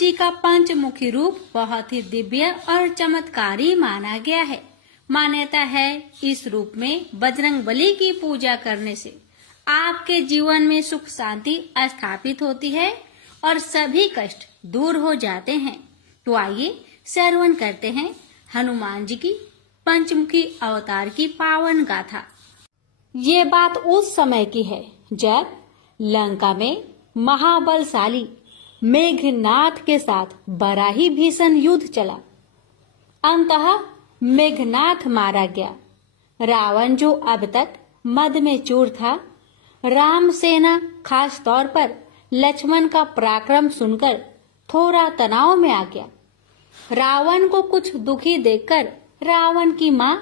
जी का पंचमुखी रूप बहुत ही दिव्य और चमत्कारी माना गया है। मान्यता है इस रूप में बजरंगबली की पूजा करने से आपके जीवन में सुख शांति स्थापित होती है और सभी कष्ट दूर हो जाते हैं। तो आइए श्रवण करते हैं हनुमान जी की पंचमुखी अवतार की पावन गाथा। ये बात उस समय की है जब लंका में महाबलशाली मेघनाथ के साथ बड़ा ही भीषण युद्ध चला। अंततः मेघनाथ मारा गया। रावण जो अब तक मद में चूर था, राम सेना खास तौर पर लक्ष्मण का पराक्रम सुनकर थोड़ा तनाव में आ गया। रावण को कुछ दुखी देखकर रावण की माँ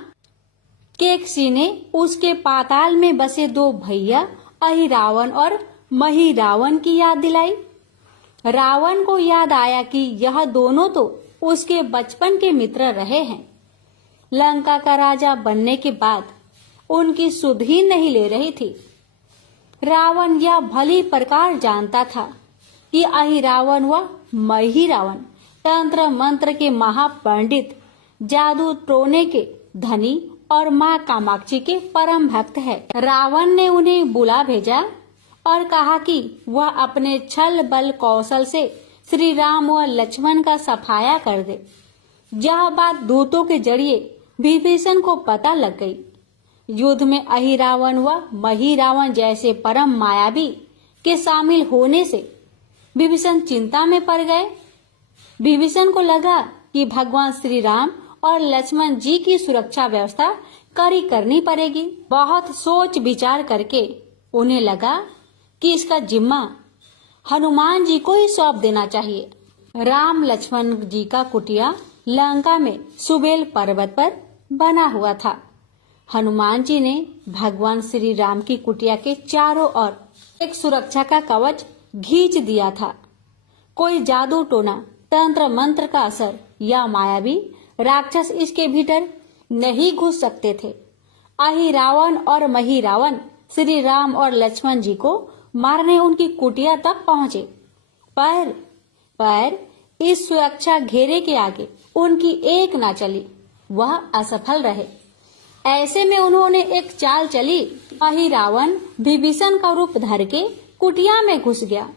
केकसी ने उसके पाताल में बसे दो भैया अहिरावण और महिरावण की याद दिलाई। रावण को याद आया कि यह दोनों तो उसके बचपन के मित्र रहे हैं। लंका का राजा बनने के बाद उनकी सुध ही नहीं ले रही थी। रावण यह भली प्रकार जानता था कि अहिरावण व महिरावण तंत्र मंत्र के महापंडित, जादू टोने के धनी और माँ कामाक्षी के परम भक्त है। रावण ने उन्हें बुला भेजा और कहा कि वह अपने छल बल कौशल से श्री राम व लक्ष्मण का सफाया कर दे। यह बात दूतों के जरिए विभीषण को पता लग गई। युद्ध में अहिरावण व महिरावण जैसे परम मायावी के शामिल होने से विभीषण चिंता में पड़ गए। विभीषण को लगा कि भगवान श्री राम और लक्ष्मण जी की सुरक्षा व्यवस्था कड़ी करनी पड़ेगी। बहुत सोच विचार करके उन्हें लगा कि इसका जिम्मा हनुमान जी को ही सौंप देना चाहिए। राम लक्ष्मण जी का कुटिया लंका में सुबेल पर्वत पर बना हुआ था। हनुमान जी ने भगवान श्री राम की कुटिया के चारों ओर एक सुरक्षा का कवच खींच दिया था। कोई जादू टोना, तंत्र मंत्र का असर या मायावी राक्षस इसके भीतर नहीं घुस सकते थे। अहिरावण और महिरावण श्री राम और लक्ष्मण जी को मारने उनकी कुटिया तक पहुंचे, पर इस सुरक्षा घेरे के आगे उनकी एक ना चली, वह असफल रहे। ऐसे में उन्होंने एक चाल चली। अहिरावण विभीषण का रूप धर के कुटिया में घुस गया।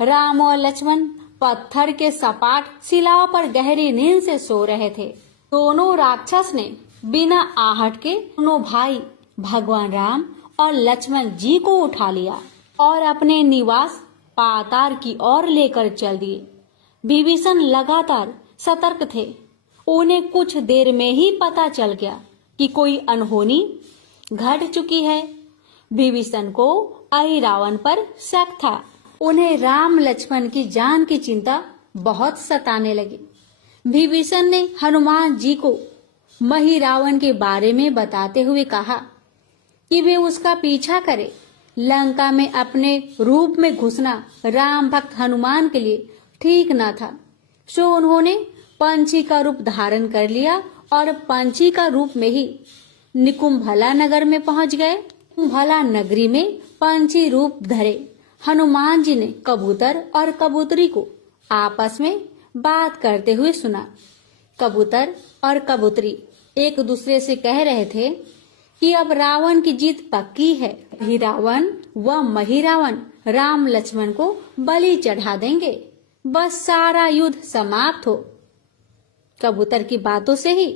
राम और लक्ष्मण पत्थर के सपाट शिलाओं पर गहरी नींद से सो रहे थे। दोनों राक्षस ने बिना आहट के दोनों भाई भगवान राम और लक्ष्मण जी को उठा लिया और अपने निवास पाताल की ओर लेकर चल दिए। विभीषण लगातार सतर्क थे। उन्हें कुछ देर में ही पता चल गया कि कोई अनहोनी घट चुकी है। विभीषण को अहिरावण पर शक था। उन्हें राम लक्ष्मण की जान की चिंता बहुत सताने लगी। विभीषण ने हनुमान जी को महिरावण के बारे में बताते हुए कहा कि वे उसका पीछा करें। लंका में अपने रूप में घुसना राम भक्त हनुमान के लिए ठीक न था। सो उन्होंने पंछी का रूप धारण कर लिया और पंछी का रूप में ही निकुंभला नगर में पहुंच गए। निकुंभला नगरी में पंछी रूप धरे हनुमान जी ने कबूतर और कबूतरी को आपस में बात करते हुए सुना। कबूतर और कबूतरी एक दूसरे से कह रहे थे कि अब रावण की जीत पक्की है। रावण व महिरावण राम लक्ष्मण को बलि चढ़ा देंगे, बस सारा युद्ध समाप्त हो। कबूतर की बातों से ही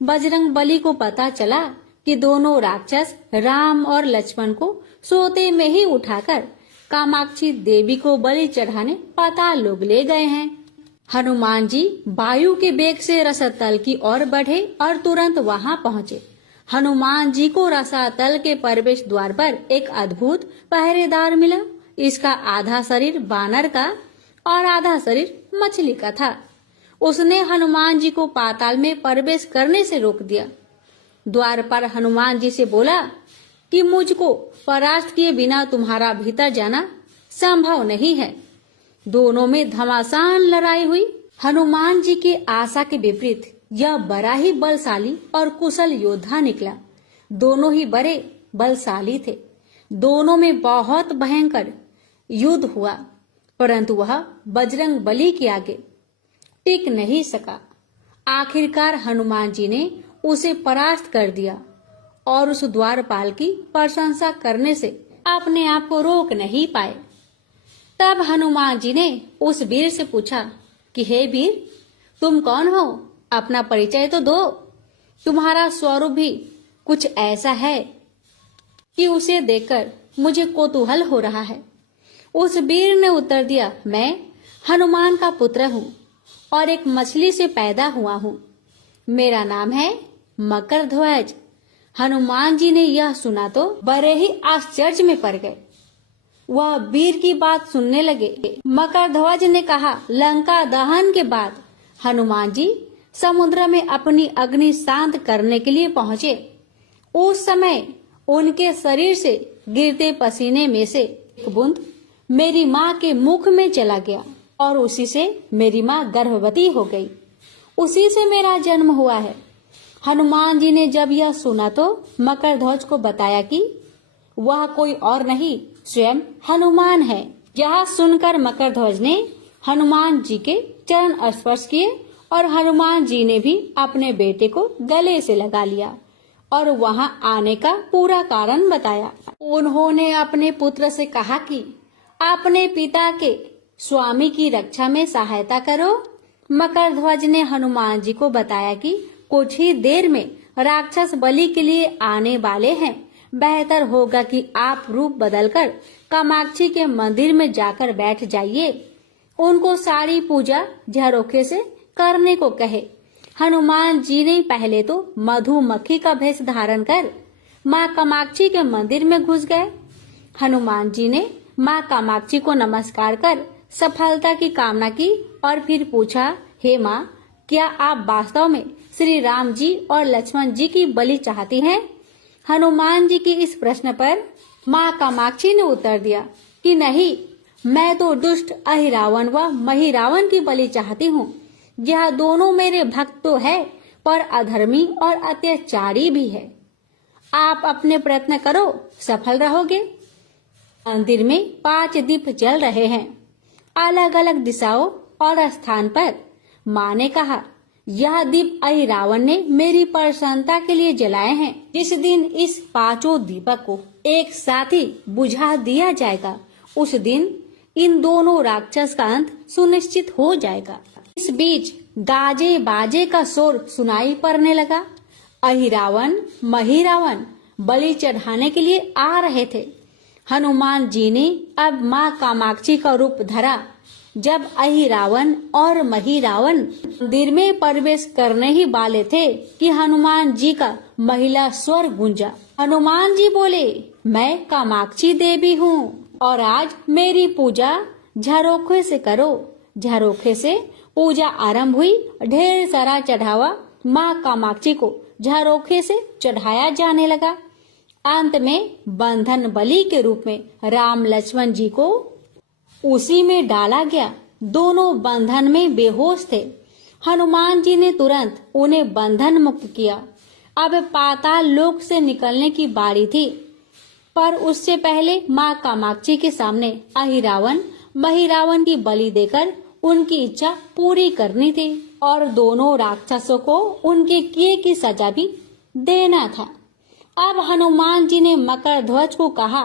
बजरंगबली को पता चला कि दोनों राक्षस राम और लक्ष्मण को सोते में ही उठाकर कामाक्षी देवी को बलि चढ़ाने पाताल लोक ले गए हैं। हनुमान जी वायु के वेग से रसातल की ओर बढ़े और तुरंत वहां पहुंचे। हनुमान जी को रसातल के प्रवेश द्वार पर एक अद्भुत पहरेदार मिला। इसका आधा शरीर बानर का और आधा शरीर मछली का था। उसने हनुमान जी को पाताल में प्रवेश करने से रोक दिया। द्वार पर हनुमान जी से बोला कि मुझको परास्त किए बिना तुम्हारा भीतर जाना संभव नहीं है। दोनों में घमासान लड़ाई हुई। हनुमान जी के आशा के विपरीत यह बड़ा ही बलशाली और कुशल योद्धा निकला। दोनों ही बड़े बलशाली थे। दोनों में बहुत भयंकर युद्ध हुआ। परंतु वह बजरंग बली के आगे टिक नहीं सका। आखिरकार हनुमान जी ने उसे परास्त कर दिया और उस द्वारपाल की प्रशंसा करने से अपने आप को रोक नहीं पाए। तब हनुमान जी ने उस वीर से पूछा कि हे वीर, तुम कौन हो? अपना परिचय तो दो। तुम्हारा स्वरूप भी कुछ ऐसा है कि उसे देखकर मुझे कौतूहल हो रहा है। उस वीर ने उत्तर दिया, मैं हनुमान का पुत्र हूँ और एक मछली से पैदा हुआ हूँ। मेरा नाम है मकरध्वज। हनुमान जी ने यह सुना तो बड़े ही आश्चर्य में पड़ गए। वह वीर की बात सुनने लगे। मकरध्वज ने कहा, लंका दहन के बाद हनुमान जी समुद्र में अपनी अग्नि शांत करने के लिए पहुंचे। उस समय उनके शरीर से गिरते पसीने में से एक बूंद मेरी माँ के मुख में चला गया और उसी से मेरी माँ गर्भवती हो गई। उसी से मेरा जन्म हुआ है। हनुमान जी ने जब यह सुना तो मकरध्वज को बताया कि वह कोई और नहीं, स्वयं हनुमान है। यह सुनकर मकरध्वज ने हनुमान जी के चरण स्पर्श किए और हनुमान जी ने भी अपने बेटे को गले से लगा लिया और वहां आने का पूरा कारण बताया। उन्होंने अपने पुत्र से कहा कि अपने पिता के स्वामी की रक्षा में सहायता करो। मकरध्वज ने हनुमान जी को बताया कि कुछ ही देर में राक्षस बलि के लिए आने वाले हैं। बेहतर होगा कि आप रूप बदलकर कामाक्षी के मंदिर में जाकर बैठ जाइए। उनको सारी पूजा झरोखे से करने को कहे। हनुमान जी ने पहले तो मधुमक्खी का भेष धारण कर माँ कामाक्षी के मंदिर में घुस गए। हनुमान जी ने माँ कामाक्षी को नमस्कार कर सफलता की कामना की और फिर पूछा, हे माँ, क्या आप वास्तव में श्री राम जी और लक्ष्मण जी की बलि चाहती हैं? हनुमान जी के इस प्रश्न पर माँ कामाक्षी ने उत्तर दिया कि नहीं, मैं तो दुष्ट अहिरावण व महिरावण की बलि चाहती हूँ। यह दोनों मेरे भक्त तो है, पर अधर्मी और अत्याचारी भी है। आप अपने प्रयत्न करो, सफल रहोगे। मंदिर में 5 दीप जल रहे हैं, अलग अलग दिशाओं और स्थान पर। माँ ने कहा, यह दीप अहिरावण ने मेरी प्रसन्नता के लिए जलाए हैं। जिस दिन इस 5 दीपक को एक साथ ही बुझा दिया जाएगा, उस दिन इन दोनों राक्षस का अंत सुनिश्चित हो जाएगा। इस बीच गाजे बाजे का शोर सुनाई पड़ने लगा। अहिरावण महिरावण बलि चढ़ाने के लिए आ रहे थे। हनुमान जी ने अब माँ कामाक्षी का रूप धरा। जब अहिरावण और महिरावण मंदिर में प्रवेश करने ही वाले थे कि हनुमान जी का महिला स्वर गूंजा। हनुमान जी बोले, मैं कामाक्षी देवी हूँ और आज मेरी पूजा झरोखे से करो। झरोखे से पूजा आरंभ हुई। ढेर सारा चढ़ावा माँ कामाक्षी को झरोखे से चढ़ाया जाने लगा। अंत में बंधन बलि के रूप में राम लक्ष्मण जी को उसी में डाला गया। दोनों बंधन में बेहोश थे। हनुमान जी ने तुरंत उन्हें बंधन मुक्त किया। अब पाताल लोक से निकलने की बारी थी, पर उससे पहले माँ कामाक्षी के सामने अहिरावण महिरावण की बलि देकर उनकी इच्छा पूरी करनी थी और दोनों राक्षसों को उनके किए की सजा भी देना था। अब हनुमान जी ने मकरध्वज को कहा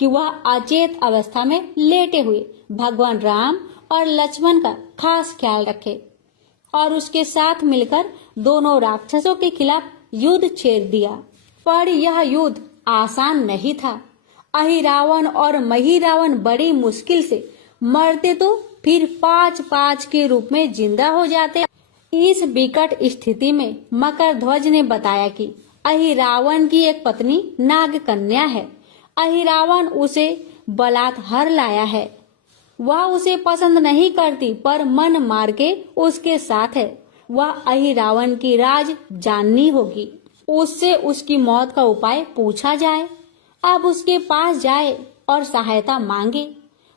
कि वह अचेत अवस्था में लेटे हुए भगवान राम और लक्ष्मण का खास ख्याल रखे और उसके साथ मिलकर दोनों राक्षसों के खिलाफ युद्ध छेड़ दिया। पर यह युद्ध आसान नहीं था। अहिरावण और महिरावण बड़ी मुश्किल से मरते तो फिर 5-5 के रूप में जिंदा हो जाते। इस विकट स्थिति में मकरध्वज ने बताया कि अहिरावण की एक पत्नी नाग कन्या है। अहिरावण उसे बलात्कार लाया है। वह उसे पसंद नहीं करती, पर मन मार के उसके साथ है। वह अहिरावण की राज जाननी होगी। उससे उसकी मौत का उपाय पूछा जाए। अब उसके पास जाए और सहायता मांगे।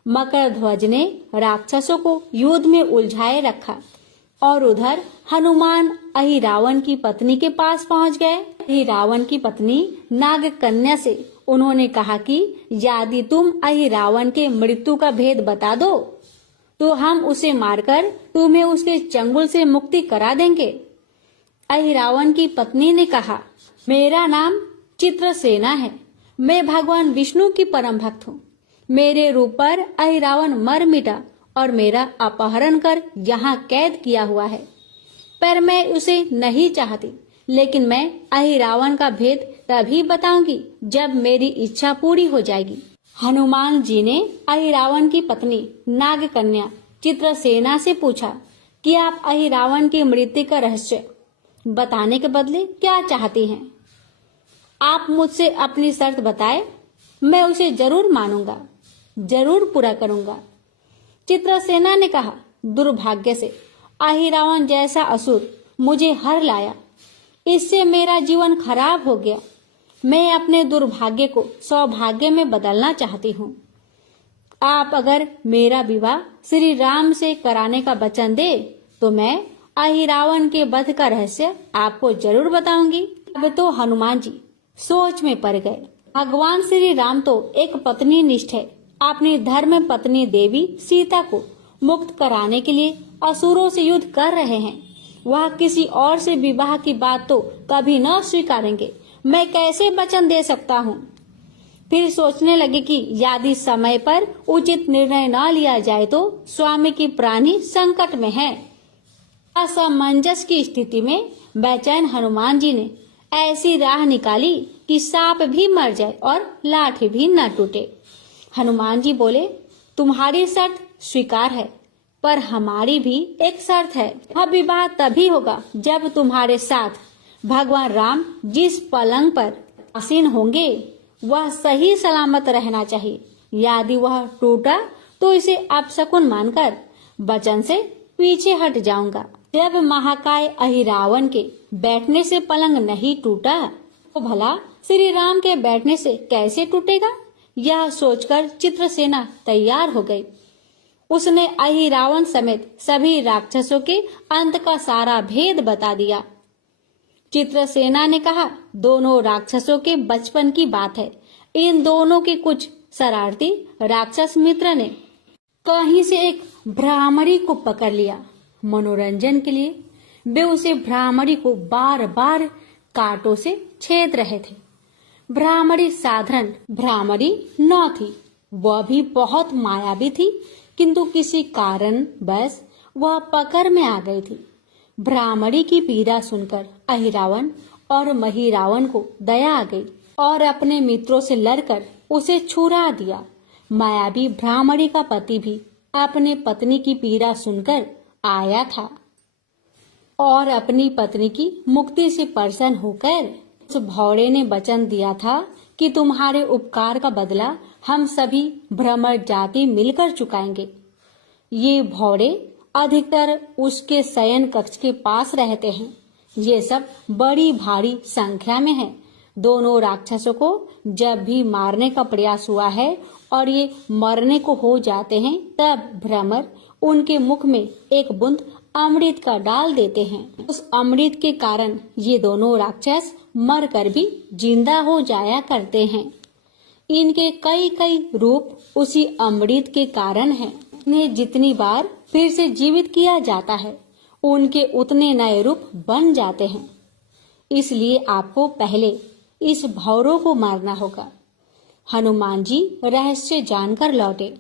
मकरध्वज ने राक्षसों को युद्ध में उलझाए रखा और उधर हनुमान अहिरावण की पत्नी के पास पहुंच गए। अहिरावण की पत्नी नाग कन्या से उन्होंने कहा कि यदि तुम अहिरावण के मृत्यु का भेद बता दो तो हम उसे मारकर तुम्हें उसके चंगुल से मुक्ति करा देंगे। अहिरावण की पत्नी ने कहा, मेरा नाम चित्रसेना है। मैं भगवान विष्णु की परम भक्त हूँ। मेरे रूप पर अहिरावण मर मिटा और मेरा अपहरण कर यहाँ कैद किया हुआ है। पर मैं उसे नहीं चाहती, लेकिन मैं अहिरावण का भेद तभी बताऊंगी जब मेरी इच्छा पूरी हो जाएगी। हनुमान जी ने अहिरावण की पत्नी नागकन्या चित्रसेना से पूछा कि आप अहिरावण की मृत्यु का रहस्य बताने के बदले क्या चाहती हैं? आप मुझसे अपनी शर्त बताए, मैं उसे जरूर मानूंगा, जरूर पूरा करूंगा। चित्रसेना ने कहा, दुर्भाग्य से अहिरावण जैसा असुर मुझे हर लाया। इससे मेरा जीवन खराब हो गया। मैं अपने दुर्भाग्य को सौभाग्य में बदलना चाहती हूँ। आप अगर मेरा विवाह श्री राम से कराने का वचन दे तो मैं अहिरावण के वध का रहस्य आपको जरूर बताऊंगी। अब तो हनुमान जी सोच में पड़ गए। भगवान श्री राम तो एक पत्नी निष्ठ है। अपनी धर्म पत्नी देवी सीता को मुक्त कराने के लिए असुरों से युद्ध कर रहे हैं। वह किसी और से विवाह की बात तो कभी न स्वीकारेंगे। मैं कैसे वचन दे सकता हूँ? फिर सोचने लगे कि यदि समय पर उचित निर्णय न लिया जाए तो स्वामी की प्राण ही संकट में है। असमंजस की स्थिति में बेचैन हनुमान जी ने ऐसी राह निकाली कि सांप भी मर जाए और लाठी भी न टूटे। हनुमान जी बोले, तुम्हारी शर्त स्वीकार है, पर हमारी भी एक शर्त है। अब विवाह तभी होगा जब तुम्हारे साथ भगवान राम जिस पलंग पर आसीन होंगे वह सही सलामत रहना चाहिए। यदि वह टूटा तो इसे अपशकुन मानकर वचन से पीछे हट जाऊंगा। जब महाकाय अहिरावण के बैठने से पलंग नहीं टूटा तो भला श्री राम के बैठने से कैसे टूटेगा? यह सोचकर चित्रसेना तैयार हो गई। उसने अहिरावण समेत सभी राक्षसों के अंत का सारा भेद बता दिया। चित्रसेना ने कहा, दोनों राक्षसों के बचपन की बात है। इन दोनों के कुछ शरारती राक्षस मित्र ने कहीं से एक भ्रामरी को पकड़ लिया। मनोरंजन के लिए वे उसे भ्रामरी को बार बार कांटों से छेद रहे थे। भ्रामरी साधारण भ्रामरी न थी, वह भी बहुत मायावी थी, किंतु किसी कारण बस वह पकड़ में आ गई थी। भ्रामरी की पीड़ा सुनकर अहिरावण और महिरावण को दया आ गई और अपने मित्रों से लड़कर उसे छुड़ा दिया। मायावी भ्रामरी का पति भी अपने पत्नी की पीड़ा सुनकर आया था और अपनी पत्नी की मुक्ति से प्रसन्न होकर उस भौरे ने वचन दिया था कि तुम्हारे उपकार का बदला हम सभी भ्रमर जाति मिलकर चुकाएंगे। ये भौरे अधिकतर उसके शयन कक्ष के पास रहते हैं। ये सब बड़ी भारी संख्या में है। दोनों राक्षसों को जब भी मारने का प्रयास हुआ है और ये मरने को हो जाते हैं, तब भ्रमर उनके मुख में एक बूंद अमृत का डाल देते हैं। उस अमृत के कारण ये दोनों राक्षस मरकर भी जिंदा हो जाया करते हैं। इनके कई कई रूप उसी अमृत के कारण हैं। इन्हें जितनी बार फिर से जीवित किया जाता है, उनके उतने नए रूप बन जाते हैं। इसलिए आपको पहले इस भौरों को मारना होगा। हनुमान जी रहस्य जानकर लौटे।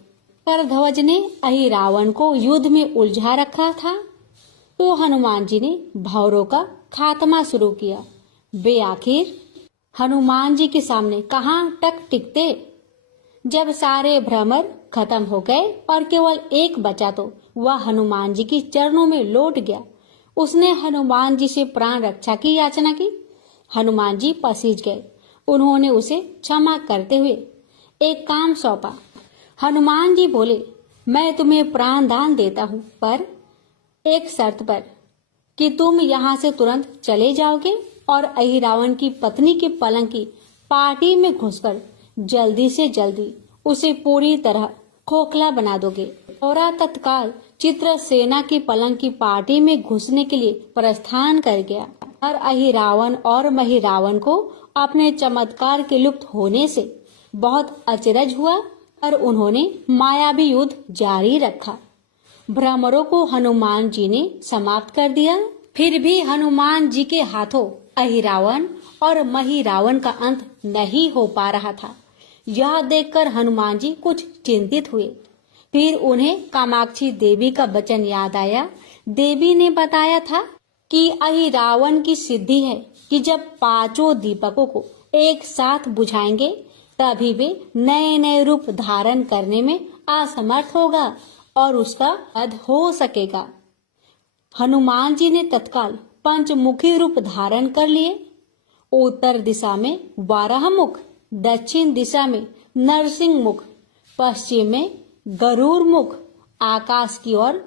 पर ध्वज ने अहिरावण को युद्ध में उलझा रखा था, तो हनुमान जी ने भौरों का खात्मा शुरू किया। वे आखिर हनुमान जी के सामने कहाँ तक टिकते। जब सारे भ्रमर खत्म हो गए और केवल एक बचा तो वह हनुमान जी के चरणों में लौट गया। उसने हनुमान जी से प्राण रक्षा की याचना की। हनुमान जी पसीज गए। उन्होंने उसे क्षमा करते हुए एक काम सौंपा। हनुमान जी बोले, मैं तुम्हें प्राण दान देता हूँ, पर एक शर्त पर कि तुम यहाँ से तुरंत चले जाओगे और अहिरावण की पत्नी के पलंग की पार्टी में घुसकर जल्दी से जल्दी उसे पूरी तरह खोखला बना दोगे। और तत्काल चित्रसेना की पलंग की पार्टी में घुसने के लिए प्रस्थान कर गया। और अहिरावण और महिरावण को अपने चमत्कार के लुप्त होने से बहुत अचरज हुआ और उन्होंने मायावी युद्ध जारी रखा। भ्रमरों को हनुमान जी ने समाप्त कर दिया। फिर भी हनुमान जी के हाथों अहिरावण और महिरावण का अंत नहीं हो पा रहा था। यह देखकर हनुमान जी कुछ चिंतित हुए। फिर उन्हें कामाक्षी देवी का वचन याद आया। देवी ने बताया था कि अहिरावण की सिद्धि है कि जब पांचों दीपकों को एक साथ बुझाएंगे तभी वे नए नए रूप धारण करने में असमर्थ होगा और उसका वध हो सकेगा। हनुमान जी ने तत्काल पंचमुखी रूप धारण कर लिए। उत्तर दिशा में वाराह मुख, दक्षिण दिशा में नरसिंह मुख, पश्चिम में गरुड़ मुख, आकाश की ओर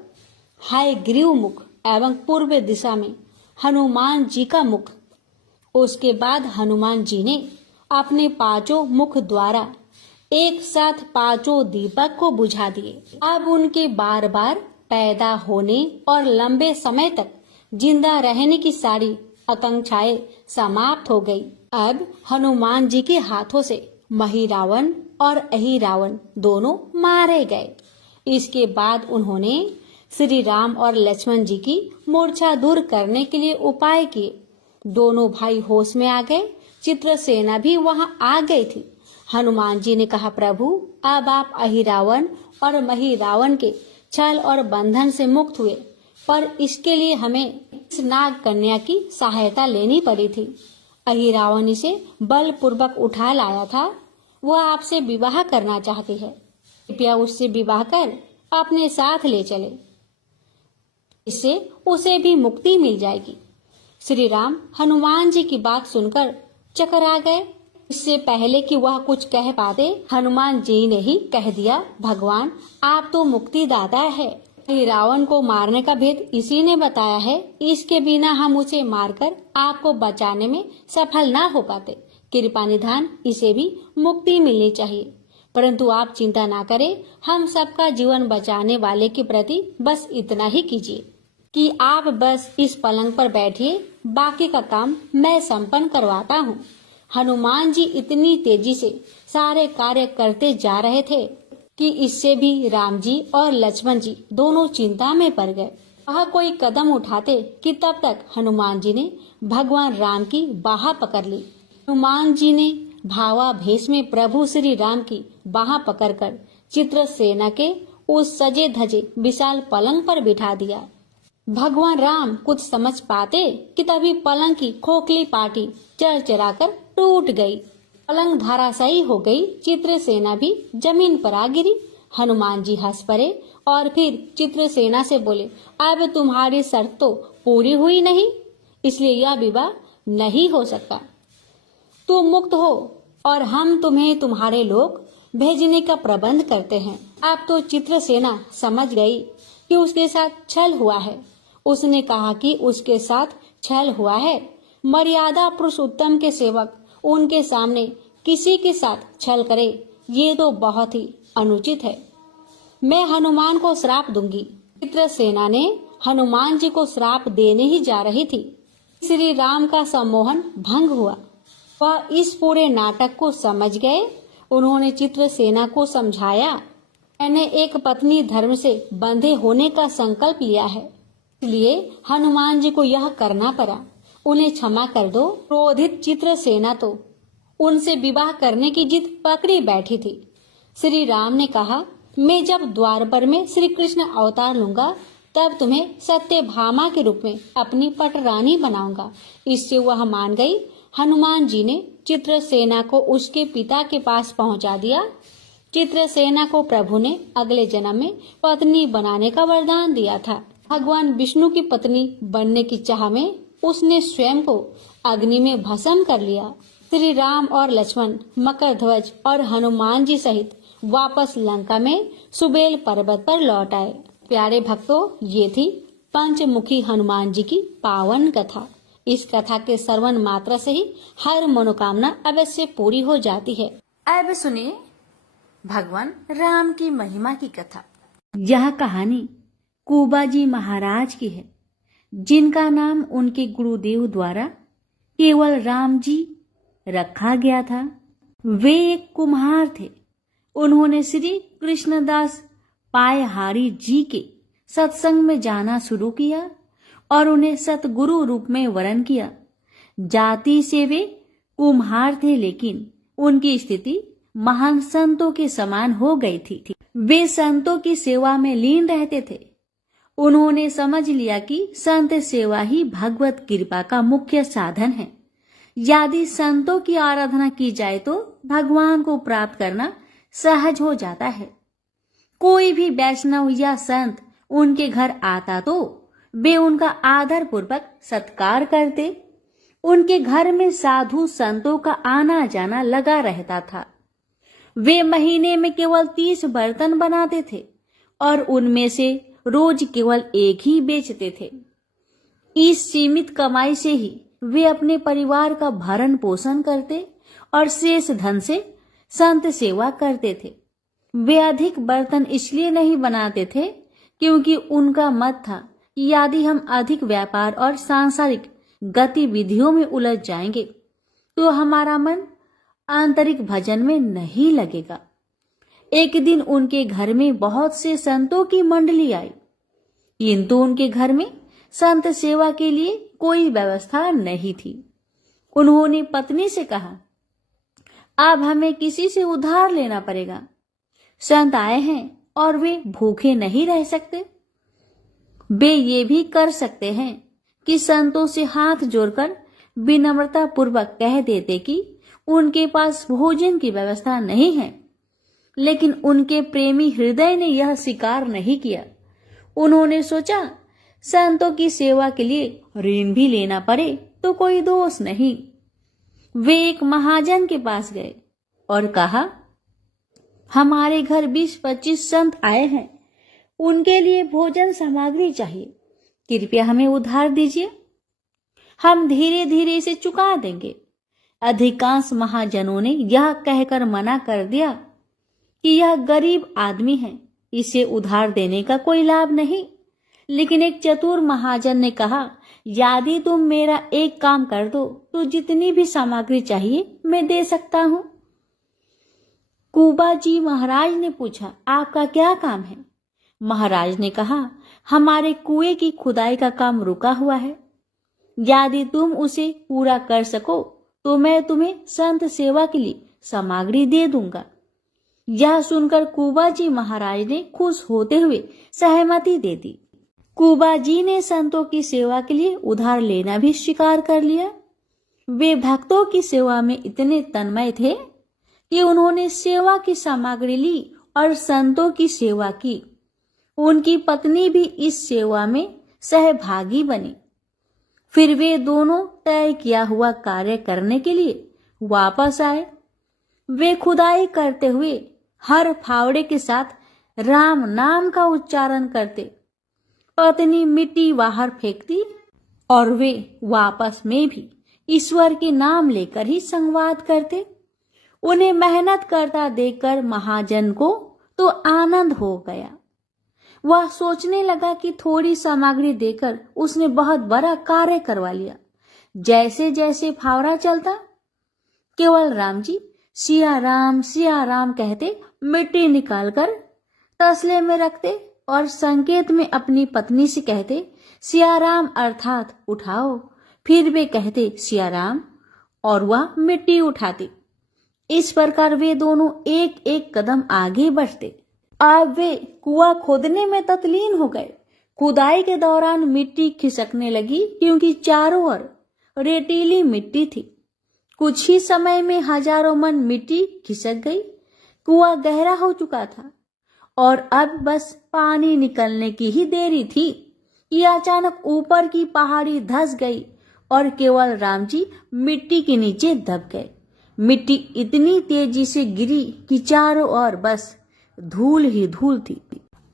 हयग्रीव मुख एवं पूर्व दिशा में हनुमान जी का मुख। उसके बाद हनुमान जी ने अपने पांचों मुख द्वारा एक साथ पांचों दीपक को बुझा दिए। अब उनके बार बार पैदा होने और लंबे समय तक जिंदा रहने की सारी आकांक्षाएं समाप्त हो गई। अब हनुमान जी के हाथों से महिरावण और अहिरावण दोनों मारे गए। इसके बाद उन्होंने श्री राम और लक्ष्मण जी की मूर्छा दूर करने के लिए उपाय किए। दोनों भाई होश में आ गए। चित्रसेना भी वहां आ गई थी। हनुमान जी ने कहा, प्रभु अब आप अहिरावण और महिरावण के छल और बंधन से मुक्त हुए, पर इसके लिए हमें इस नाग कन्या की सहायता लेनी पड़ी थी। अहिरावण इसे बलपूर्वक उठा लाया था। वह आपसे विवाह करना चाहती है। कृपया उससे विवाह कर अपने साथ ले चले, इससे उसे भी मुक्ति मिल जाएगी। श्री राम हनुमान जी की बात सुनकर चकरा गए। इससे पहले कि वह कुछ कह पाते, हनुमान जी ने ही कह दिया, भगवान आप तो मुक्तिदाता है। रावण को मारने का भेद इसी ने बताया है। इसके बिना हम उसे मारकर आपको बचाने में सफल ना हो पाते। कृपा निधान इसे भी मुक्ति मिलनी चाहिए। परंतु आप चिंता ना करें, हम सबका जीवन बचाने वाले के प्रति बस इतना ही कीजिए कि आप बस इस पलंग पर बैठिए, बाकी का काम मैं संपन्न करवाता हूँ। हनुमान जी इतनी तेजी से सारे कार्य करते जा रहे थे कि इससे भी राम जी और लक्ष्मण जी दोनों चिंता में पड़ गए। वह कोई कदम उठाते कि तब तक हनुमान जी ने भगवान राम की बाह पकड़ ली। हनुमान जी ने भावावेश में प्रभु श्री राम की बाह पकड़कर चित्रसेना के उस सजे धजे विशाल पलंग पर बिठा दिया। भगवान राम कुछ समझ पाते कि तभी पलंग की खोखली पाटी चरचराकर टूट गई। पलंग धराशायी हो गई। चित्रसेना भी जमीन पर आ गिरी। हनुमान जी हंस पड़े और फिर चित्रसेना से बोले, अब तुम्हारी शर्त तो पूरी हुई नहीं, इसलिए यह विवाह नहीं हो सकता। तुम मुक्त हो और हम तुम्हें तुम्हारे लोग भेजने का प्रबंध करते हैं। अब तो चित्रसेना समझ गई कि उसके साथ छल हुआ है। उसने कहा कि उसके साथ छल हुआ है। मर्यादा पुरुषोत्तम के सेवक उनके सामने किसी के साथ छल करे, ये तो बहुत ही अनुचित है। मैं हनुमान को श्राप दूंगी। चित्रसेना ने हनुमान जी को श्राप देने ही जा रही थी। श्री राम का सम्मोहन भंग हुआ। वह इस पूरे नाटक को समझ गए। उन्होंने चित्रसेना को समझाया, मैंने एक पत्नी धर्म से बंधे होने का संकल्प लिया है, इसलिए हनुमान जी को यह करना पड़ा। उन्हें क्षमा कर दो। क्रोधित चित्रसेना तो उनसे विवाह करने की जिद पकड़ी बैठी थी। श्री राम ने कहा, मैं जब द्वारपर में श्री कृष्ण अवतार लूंगा तब तुम्हें सत्यभामा के रूप में अपनी पटरानी बनाऊंगा। इससे वह मान गई। हनुमान जी ने चित्रसेना को उसके पिता के पास पहुंचा दिया। चित्रसेना को प्रभु ने अगले जन्म में पत्नी बनाने का वरदान दिया था। भगवान विष्णु की पत्नी बनने की चाह में उसने स्वयं को अग्नि में भस्म कर लिया। श्री राम और लक्ष्मण मकर ध्वज और हनुमान जी सहित वापस लंका में सुबेल पर्वत पर लौट आए। प्यारे भक्तों, ये थी पंचमुखी हनुमान जी की पावन कथा। इस कथा के श्रवण मात्र से ही हर मनोकामना अवश्य पूरी हो जाती है। अब सुनिए भगवान राम की महिमा की कथा। यह कहानी कुबाजी महाराज की है, जिनका नाम उनके गुरुदेव द्वारा केवल राम जी रखा गया था। वे एक कुम्हार थे। उन्होंने श्री कृष्णदास पायहारी जी के सत्संग में जाना शुरू किया और उन्हें सतगुरु रूप में वरण किया। जाति से वे कुम्हार थे, लेकिन उनकी स्थिति महान संतों के समान हो गई थी। वे संतों की सेवा में लीन रहते थे। उन्होंने समझ लिया कि संत सेवा ही भगवत कृपा का मुख्य साधन है। यदि संतों की आराधना की जाए तो भगवान को प्राप्त करना सहज हो जाता है। कोई भी वैष्णव या संत उनके घर आता तो वे उनका आदर पूर्वक सत्कार करते। उनके घर में साधु संतों का आना जाना लगा रहता था। वे महीने में केवल 30 बर्तन बनाते थे और उनमें से रोज केवल एक ही बेचते थे। इस सीमित कमाई से ही वे अपने परिवार का भरण पोषण करते और शेष धन से संत सेवा करते थे। वे अधिक बर्तन इसलिए नहीं बनाते थे क्योंकि उनका मत था कि यदि हम अधिक व्यापार और सांसारिक गतिविधियों में उलझ जाएंगे तो हमारा मन आंतरिक भजन में नहीं लगेगा। एक दिन उनके घर में बहुत से संतों की मंडली आई, किंतु उनके घर में संत सेवा के लिए कोई व्यवस्था नहीं थी। उन्होंने पत्नी से कहा, अब हमें किसी से उधार लेना पड़ेगा। संत आए हैं और वे भूखे नहीं रह सकते। वे ये भी कर सकते हैं कि संतों से हाथ जोड़कर विनम्रता पूर्वक कह देते कि उनके पास भोजन की व्यवस्था नहीं है, लेकिन उनके प्रेमी हृदय ने यह स्वीकार नहीं किया। उन्होंने सोचा संतों की सेवा के लिए ऋण भी लेना पड़े तो कोई दोष नहीं। वे एक महाजन के पास गए और कहा, हमारे घर 20-25 संत आए हैं, उनके लिए भोजन सामग्री चाहिए, कृपया हमें उधार दीजिए, हम धीरे धीरे इसे चुका देंगे। अधिकांश महाजनों ने यह कहकर मना कर दिया कि यह गरीब आदमी है, इसे उधार देने का कोई लाभ नहीं। लेकिन एक चतुर महाजन ने कहा, यदि तुम मेरा एक काम कर दो तो जितनी भी सामग्री चाहिए मैं दे सकता हूं। कुबा जी महाराज ने पूछा, आपका क्या काम है? महाराज ने कहा, हमारे कुएं की खुदाई का काम रुका हुआ है, यदि तुम उसे पूरा कर सको तो मैं तुम्हें संत सेवा के लिए सामग्री दे दूंगा। यह सुनकर कुबा जी महाराज ने खुश होते हुए सहमति दे दी। कुबा जी ने संतों की सेवा के लिए उधार लेना भी स्वीकार कर लिया। वे भक्तों की सेवा में इतने तन्मय थे कि उन्होंने सेवा की सामग्री ली और संतों की सेवा की। उनकी पत्नी भी इस सेवा में सहभागी बनी। फिर वे दोनों तय किया हुआ कार्य करने के लिए वापस आए। वे खुदाई करते हुए हर फावड़े के साथ राम नाम का उच्चारण करते। पत्नी मिट्टी बाहर फेंकती और वे वापस में भी ईश्वर के नाम लेकर ही संवाद करते। उन्हें मेहनत करता देखकर महाजन को तो आनंद हो गया। वह सोचने लगा कि थोड़ी सामग्री देकर उसने बहुत बड़ा कार्य करवा लिया। जैसे जैसे फावड़ा चलता, केवल राम जी सिया राम कहते मिट्टी निकालकर तसले में रखते और संकेत में अपनी पत्नी से कहते, सिया राम अर्थात उठाओ। फिर वे कहते सिया राम और वह मिट्टी उठाती। इस प्रकार वे दोनों एक एक कदम आगे बढ़ते। अब वे कुआं खोदने में तत्लीन हो गए। खुदाई के दौरान मिट्टी खिसकने लगी क्योंकि चारों ओर रेतीली मिट्टी थी। कुछ ही समय में हजारों मन मिट्टी खिसक गई। कुआं गहरा हो चुका था और अब बस पानी निकलने की ही देरी थी कि अचानक ऊपर की पहाड़ी धंस गई और केवल राम जी मिट्टी के नीचे दब गए। मिट्टी इतनी तेजी से गिरी कि चारों ओर बस धूल ही धूल थी।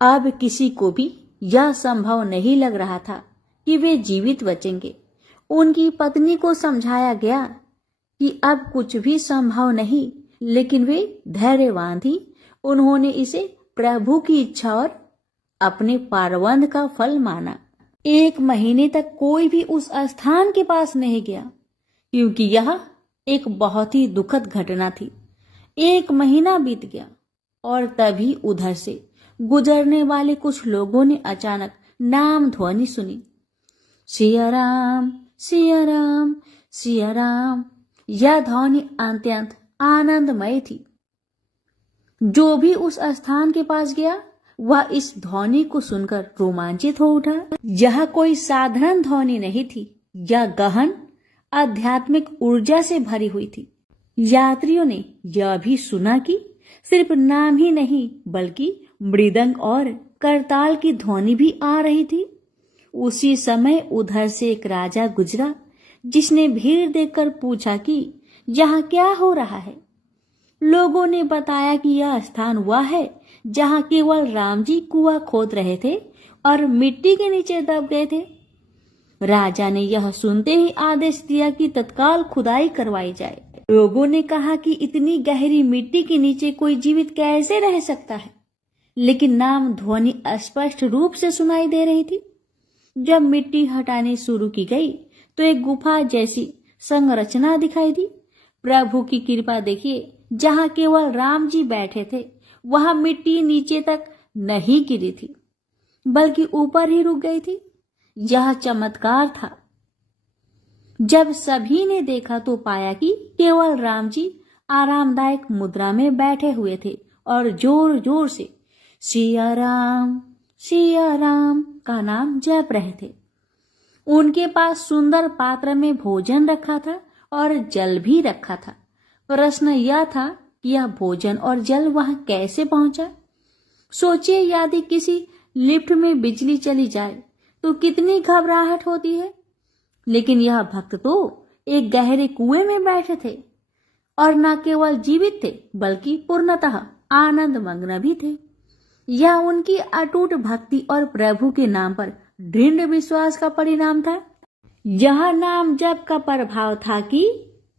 अब किसी को भी यह संभव नहीं लग रहा था कि वे जीवित बचेंगे। उनकी पत्नी को समझाया गया कि अब कुछ भी संभव नहीं, लेकिन वे धैर्यवान थी। उन्होंने इसे प्रभु की इच्छा और अपने पारवंध का फल माना। 1 महीने तक कोई भी उस स्थान के पास नहीं गया क्योंकि यह एक बहुत ही दुखद घटना थी। 1 महीना बीत गया और तभी उधर से गुजरने वाले कुछ लोगों ने अचानक नाम ध्वनि सुनी, सिया राम सिया राम सिया राम। यह ध्वनि अत्यंत आनंदमय थी। जो भी उस स्थान के पास गया वह इस ध्वनि को सुनकर रोमांचित हो उठा। यह कोई साधारण ध्वनि नहीं थी, यह गहन आध्यात्मिक ऊर्जा से भरी हुई थी। यात्रियों ने यह भी सुना कि सिर्फ नाम ही नहीं बल्कि मृदंग और करताल की ध्वनि भी आ रही थी। उसी समय उधर से एक राजा गुजरा, जिसने भीड़ देखकर पूछा कि यहाँ क्या हो रहा है। लोगों ने बताया कि यह स्थान वह है जहाँ केवल राम जी कुआं खोद रहे थे और मिट्टी के नीचे दब गए थे। राजा ने यह सुनते ही आदेश दिया कि तत्काल खुदाई करवाई जाए। लोगों ने कहा कि इतनी गहरी मिट्टी के नीचे कोई जीवित कैसे रह सकता है, लेकिन नाम ध्वनि स्पष्ट रूप से सुनाई दे रही थी। जब मिट्टी हटानी शुरू की गई तो एक गुफा जैसी संरचना दिखाई दी। प्रभु की कृपा देखिए, जहाँ केवल राम जी बैठे थे वहां मिट्टी नीचे तक नहीं गिरी थी बल्कि ऊपर ही रुक गई थी। यह चमत्कार था। जब सभी ने देखा तो पाया कि केवल राम जी आरामदायक मुद्रा में बैठे हुए थे और जोर जोर से सिया राम का नाम जप रहे थे। उनके पास सुंदर पात्र में भोजन रखा था और जल भी रखा था। प्रश्न यह था कि यह भोजन और जल वहां कैसे पहुंचा। सोचिए, यदि किसी लिफ्ट में बिजली चली जाए तो कितनी घबराहट होती है। लेकिन यह भक्त तो एक गहरे कुएं में बैठे थे और न केवल जीवित थे बल्कि पूर्णतः आनंद मग्न भी थे। यह उनकी अटूट भक्ति और प्रभु के नाम पर दृढ़ विश्वास का परिणाम था। यह नाम जप का प्रभाव था कि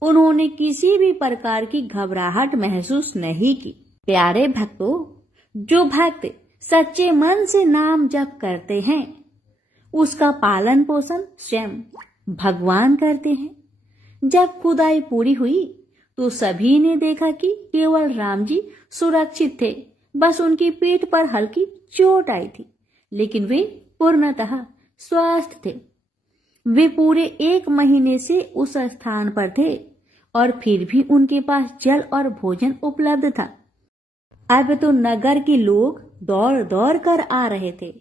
उन्होंने किसी भी प्रकार की घबराहट महसूस नहीं की। प्यारे भक्तों, जो भक्त सच्चे मन से नाम जप करते हैं उसका पालन पोषण स्वयं भगवान करते हैं। जब खुदाई पूरी हुई तो सभी ने देखा कि केवल राम जी सुरक्षित थे। बस उनकी पीठ पर हल्की चोट आई थी, लेकिन वे पूर्णतः स्वस्थ थे। वे पूरे 1 महीने से उस स्थान पर थे और फिर भी उनके पास जल और भोजन उपलब्ध था। अब तो नगर के लोग दौड़ दौड़ कर आ रहे थे।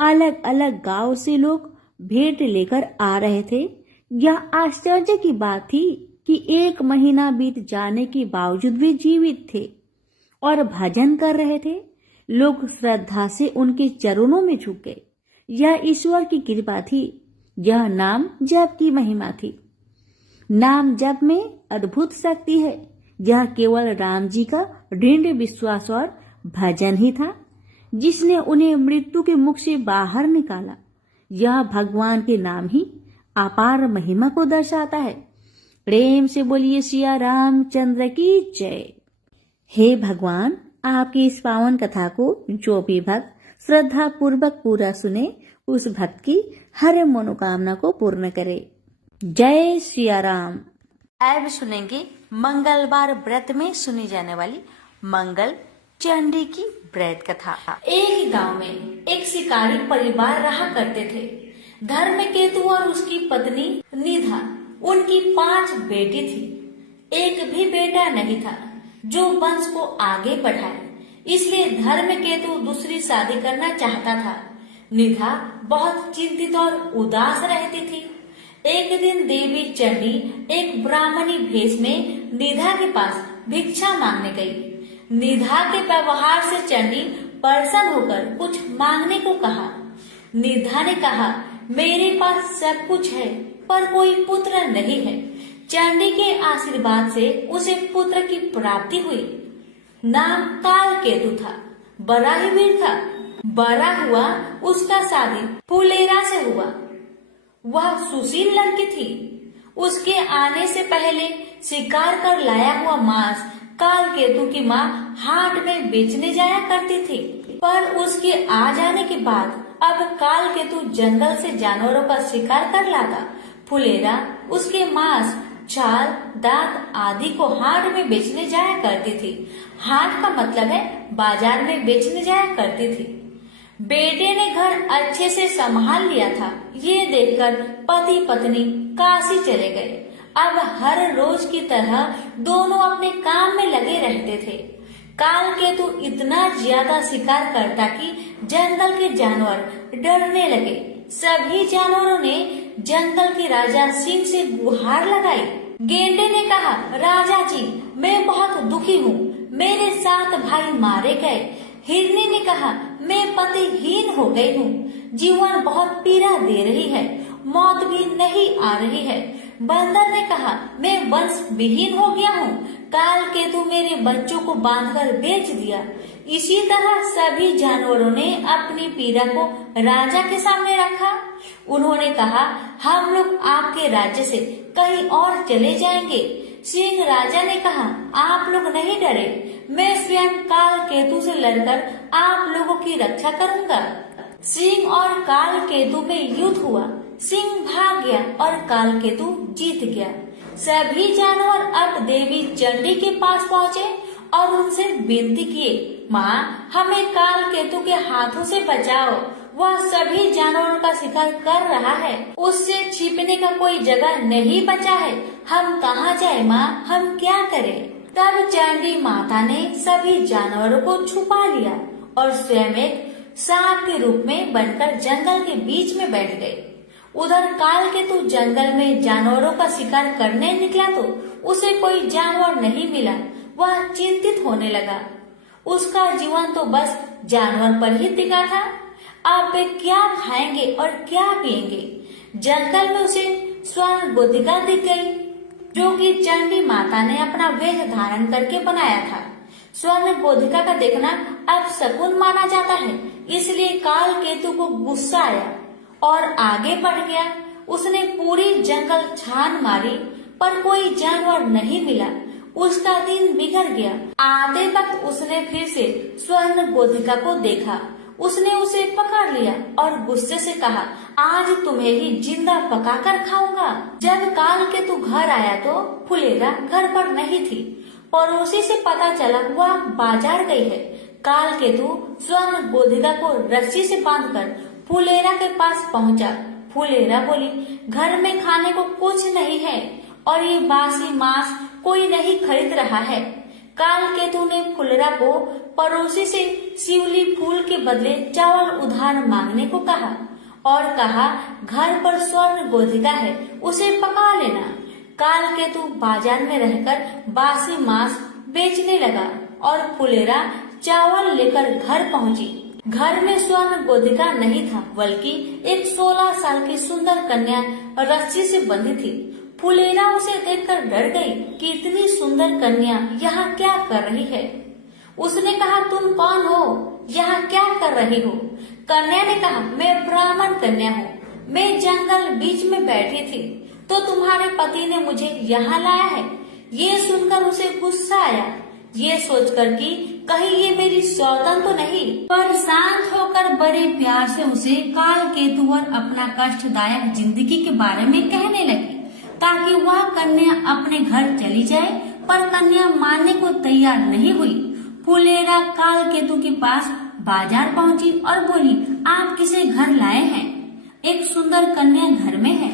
अलग अलग गांव से लोग भेंट लेकर आ रहे थे। यह आश्चर्य की बात थी कि 1 महीना बीत जाने के बावजूद वे जीवित थे और भजन कर रहे थे। लोग श्रद्धा से उनके चरणों में झुक गए। यह ईश्वर की कृपा थी। यह नाम जप की महिमा थी। नाम जप में अद्भुत शक्ति है। यह केवल राम जी का दृढ़ विश्वास और भजन ही था जिसने उन्हें मृत्यु के मुख से बाहर निकाला। यह भगवान के नाम ही अपार महिमा को दर्शाता है। प्रेम से बोलिए सिया रामचंद्र की जय। हे भगवान, आपकी इस पावन कथा को जो भी भक्त श्रद्धा पूर्वक पूरा सुने उस भक्त की हर मनोकामना को पूर्ण करे। जय सिया राम। अब सुनेंगे मंगलवार व्रत में सुनी जाने वाली मंगल चंडी की व्रत कथा। एक गांव में एक शिकारी परिवार रहा करते थे। धर्मकेतु और उसकी पत्नी निधा, उनकी 5 बेटी थी। एक भी बेटा नहीं था जो वंश को आगे बढ़ाए, इसलिए धर्मकेतु दूसरी शादी करना चाहता था। निधा बहुत चिंतित और उदास रहती थी। एक दिन देवी चंडी एक ब्राह्मणी भेष में निधा के पास भिक्षा मांगने गई। निधा के व्यवहार से चंडी प्रसन्न होकर कुछ मांगने को कहा। निधा ने कहा, मेरे पास सब कुछ है पर कोई पुत्र नहीं है। चंडी के आशीर्वाद से उसे पुत्र की प्राप्ति हुई। नाम कालकेतु था, बड़ा ही वीर था। बड़ा हुआ उसका शादी फुलेरा से हुआ। वह सुशील लड़की थी। उसके आने से पहले शिकार कर लाया हुआ मांस कालकेतु की माँ हाट में बेचने जाया करती थी, पर उसके आ जाने के बाद अब कालकेतु जंगल से जानवरों का शिकार कर लाता। फुलेरा उसके मांस छाल, दांत आदि को हाट में बेचने जाया करती थी। हाट का मतलब है बाजार में बेचने जाया करती थी। बेटे ने घर अच्छे से संभाल लिया था, ये देखकर पति पत्नी काशी चले गए। अब हर रोज की तरह दोनों अपने काम में लगे रहते थे। कालकेतु इतना ज्यादा शिकार करता कि जंगल के जानवर डरने लगे। सभी जानवरों ने जंगल के राजा सिंह से गुहार लगाई। गेंडे ने कहा, राजा जी, मैं बहुत दुखी हूँ, मेरे 7 भाई मारे गए। हिरनी ने कहा, मैं पतिहीन हो गई हूँ, जीवन बहुत पीड़ा दे रही है, मौत भी नहीं आ रही है। बंदर ने कहा, मैं वंश विहीन हो गया हूँ, कालकेतु मेरे बच्चों को बांधकर बेच दिया। इसी तरह सभी जानवरों ने अपनी पीड़ा को राजा के सामने रखा। उन्होंने कहा, हम लोग आपके राज्य से कहीं और चले जाएंगे। सिंह राजा ने कहा, आप लोग नहीं डरे, मैं स्वयं कालकेतु से लड़कर आप लोगों की रक्षा करूंगा। सिंह और कालकेतु में युद्ध हुआ। सिंह भाग गया और कालकेतु जीत गया। सभी जानवर अब देवी चंडी के पास पहुँचे और उनसे विनती किए, माँ, हमें कालकेतु के हाथों से बचाओ, वह सभी जानवरों का शिकार कर रहा है, उससे छिपने का कोई जगह नहीं बचा है, हम कहाँ जाए माँ, हम क्या करें। तब चंडी माता ने सभी जानवरों को छुपा लिया और स्वयं एक सांप के रूप में बनकर जंगल के बीच में बैठ गई। उधर कालकेतु जंगल में जानवरों का शिकार करने निकला तो उसे कोई जानवर नहीं मिला। वह चिंतित होने लगा। उसका जीवन तो बस जानवर पर ही टिका था। अब वे क्या खाएंगे और क्या पिएंगे। जंगल में उसे स्वर्ण गोधिका दिख गई, जो कि चंडी माता ने अपना वेश धारण करके बनाया था। स्वर्ण गोधिका का देखना अब शकुन माना जाता है, इसलिए कालकेतु को गुस्सा आया और आगे बढ़ गया। उसने पूरी जंगल छान मारी पर कोई जानवर नहीं मिला। उसका दिन बिगड़ गया। आते वक्त उसने फिर से स्वर्ण गोधिका को देखा। उसने उसे पकड़ लिया और गुस्से से कहा, आज तुम्हें ही जिंदा पकाकर खाऊंगा। जब कालकेतु घर आया तो फुलेरा घर पर नहीं थी। पड़ोसी से पता चला वह बाजार गई है। कालकेतु स्वर्ण गोधिका को रस्सी से बांधकर फुलेरा के पास पहुंचा। फुलेरा बोली, घर में खाने को कुछ नहीं है और ये बासी मांस कोई नहीं खरीद रहा है। कालकेतु ने फुलेरा को पड़ोसी से शिवली फूल के बदले चावल उधार मांगने को कहा और कहा, घर पर स्वर्ण गोधिका है, उसे पका लेना। कालकेतु बाजार में रहकर बासी मांस बेचने लगा और फुलेरा चावल लेकर घर पहुंची। घर में स्वर्ण गोधिका नहीं था, बल्कि एक 16 साल की सुंदर कन्या रस्सी से बंधी थी। फुलेरा उसे देखकर डर गई कि इतनी सुंदर कन्या यहाँ क्या कर रही है। उसने कहा, तुम कौन हो, यहाँ क्या कर रही हो। कन्या ने कहा, मैं ब्राह्मण कन्या हूँ, मैं जंगल बीच में बैठी थी तो तुम्हारे पति ने मुझे यहाँ लाया है। ये सुनकर उसे गुस्सा आया, ये सोचकर कि कहीं ये मेरी सौतन तो नहीं। पर शांत होकर बड़े प्यार से उसे कालकेतु और अपना कष्टदायक जिंदगी के बारे में कहने लगी ताकि वह कन्या अपने घर चली जाए, पर कन्या मानने को तैयार नहीं हुई। फुलेरा कालकेतु के पास बाजार पहुंची और बोली, आप किसे घर लाए हैं? एक सुंदर कन्या घर में है।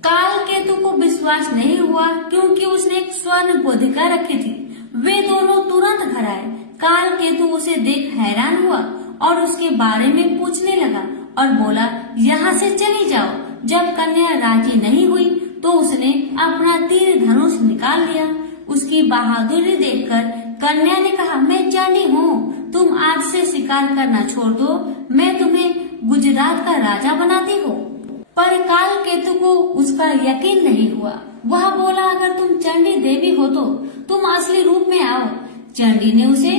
कालकेतु को विश्वास नहीं हुआ क्योंकि उसने एक स्वर्ण गोधिका रखी थी। वे दोनों तुरंत घर आए। कालकेतु उसे देख हैरान हुआ और उसके बारे में पूछने लगा और बोला, यहाँ से चली जाओ। जब कन्या राजी नहीं हुई तो उसने अपना तीर धनुष निकाल लिया। उसकी बहादुरी देखकर कन्या ने कहा, मैं चंडी हूँ, तुम आज से शिकार करना छोड़ दो, मैं तुम्हें गुजरात का राजा बनाती हूँ। पर कालकेतु को उसका यकीन नहीं हुआ। वह बोला, अगर तुम चंडी देवी हो तो तुम असली रूप में आओ। चंडी ने उसे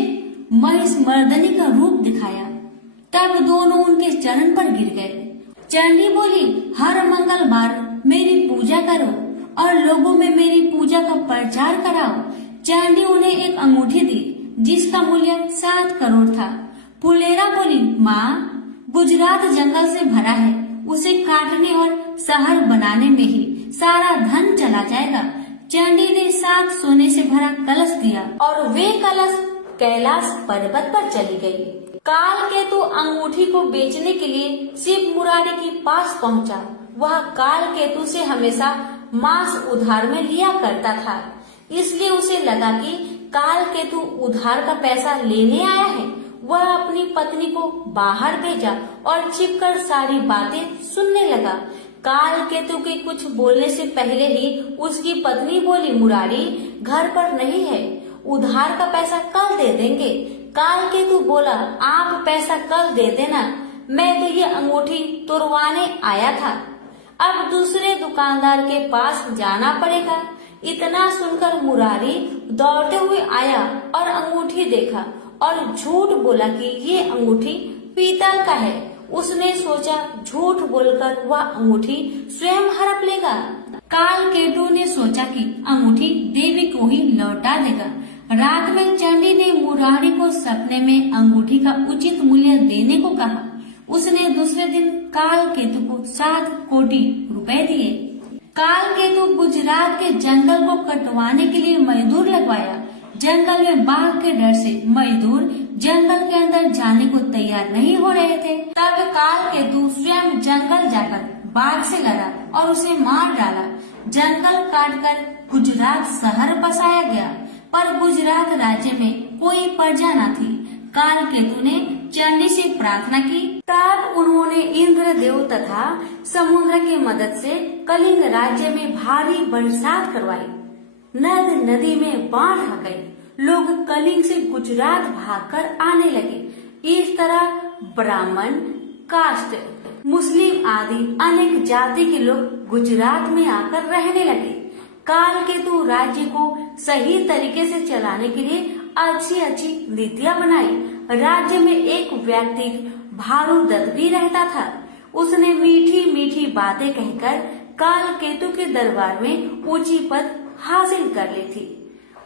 महिष मर्दनी का रूप दिखाया। तब दोनों उनके चरण पर गिर गए। चंडी बोली, हर मंगलवार मेरी पूजा करो और लोगों में मेरी पूजा का प्रचार कराओ। चंडी उन्हें एक अंगूठी दी जिसका मूल्य 7 करोड़ था। फुलेरा बोली, माँ, गुजरात जंगल से भरा है, उसे काटने और शहर बनाने में ही सारा धन चला जाएगा। चंडी ने 7 सोने से भरा कलश दिया और वे कलश कैलाश पर्वत पर चली गई। काल केतु अंगूठी को बेचने के लिए शिव मुरारी के पास पहुंचा। वह काल केतु से हमेशा मांस उधार में लिया करता था, इसलिए उसे लगा कि काल केतु उधार का पैसा लेने आया है। वह अपनी पत्नी को बाहर भेजा और छिपकर सारी बातें सुनने लगा। काल केतु के कुछ बोलने से पहले ही उसकी पत्नी बोली, मुरारी घर पर नहीं है, उधार का पैसा कल दे देंगे। काल केतु बोला, आप पैसा कल दे देना, मैं तो ये अंगूठी तुड़वाने आया था, अब दूसरे दुकानदार के पास जाना पड़ेगा। इतना सुनकर मुरारी दौड़ते हुए आया और अंगूठी देखा और झूठ बोला कि ये अंगूठी पीतल का है। उसने सोचा झूठ बोलकर वह अंगूठी स्वयं हड़प लेगा। काल केतु ने सोचा कि अंगूठी देवी को ही लौटा देगा। रात में चंडी ने मुरारी को सपने में अंगूठी का उचित मूल्य देने को कहा। उसने दूसरे दिन काल केतु को 7 कोटि रुपए दिए। काल केतु गुजरात के जंगल को कटवाने के लिए मजदूर लगवाया। जंगल में बाघ के डर से मजदूर जंगल के अंदर जाने को तैयार नहीं हो रहे थे। तब काल केतु स्वयं जंगल जाकर बाघ से लड़ा और उसे मार डाला। जंगल काटकर गुजरात शहर बसाया गया, पर गुजरात राज्य में कोई प्रजा न थी। काल केतु ने चंडी से प्रार्थना की, तब उन्होंने इंद्रदेव तथा समुद्र की मदद से कलिंग राज्य में भारी बरसात करवाई। नद नदी में बाढ़ आ गई। लोग कलिंग से गुजरात भागकर आने लगे। इस तरह ब्राह्मण, कास्ट, मुस्लिम आदि अनेक जाति के लोग गुजरात में आकर रहने लगे। काल केतु राज्य को सही तरीके से चलाने के लिए अच्छी अच्छी नीतियां बनाई। राज्य में एक व्यक्ति भानुदत्त भी रहता था। उसने मीठी मीठी बातें कहकर काल केतु के दरबार में ऊंची पद हासिल कर ली थी।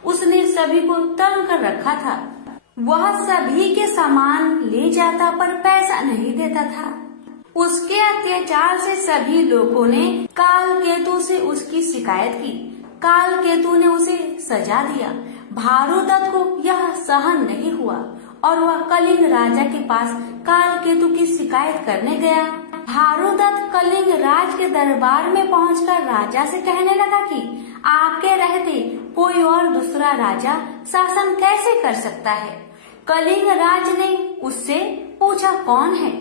उसने सभी को तंग कर रखा था। वह सभी के सामान ले जाता पर पैसा नहीं देता था। उसके अत्याचार से सभी लोगों ने काल केतु से उसकी शिकायत की। काल केतु ने उसे सजा दिया। भानुदत्त को यह सहन नहीं हुआ और वह कलिंग राजा के पास काल केतु की शिकायत करने गया। भानुदत्त कलिंग राज के दरबार में पहुंचकर राजा से कहने लगा कि आपके रहते कोई और दूसरा राजा शासन कैसे कर सकता है। कलिंग राज ने उससे पूछा, कौन है?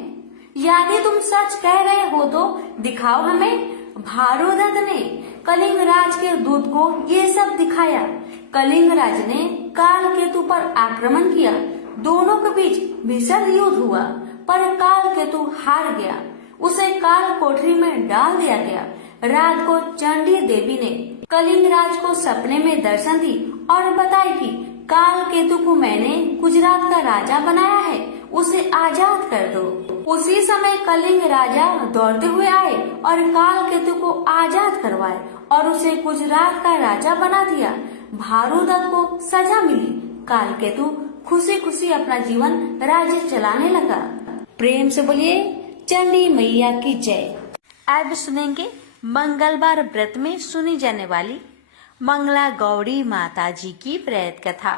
यदि तुम सच कह रहे हो तो दिखाओ हमें। भानुदत्त ने कलिंग राज के दूत को ये सब दिखाया। कलिंग राज ने काल केतु पर आक्रमण किया। दोनों के बीच भीषण युद्ध हुआ, पर काल केतु हार गया। उसे काल कोठरी में डाल दिया गया। रात को चंडी देवी ने कलिंग राज को सपने में दर्शन दी और बताई कि काल केतु को मैंने गुजरात का राजा बनाया है, उसे आजाद कर दो। उसी समय कलिंग राजा दौड़ते हुए आए और काल केतु को आजाद करवाए और उसे गुजरात का राजा बना दिया। भानुदत्त को सजा मिली। काल केतु खुशी खुशी अपना जीवन राज्य चलाने लगा। प्रेम से बोलिए चंडी मैया की जय। अब सुनेंगे मंगलवार व्रत में सुनी जाने वाली मंगला गौरी माता जी की प्रेत कथा।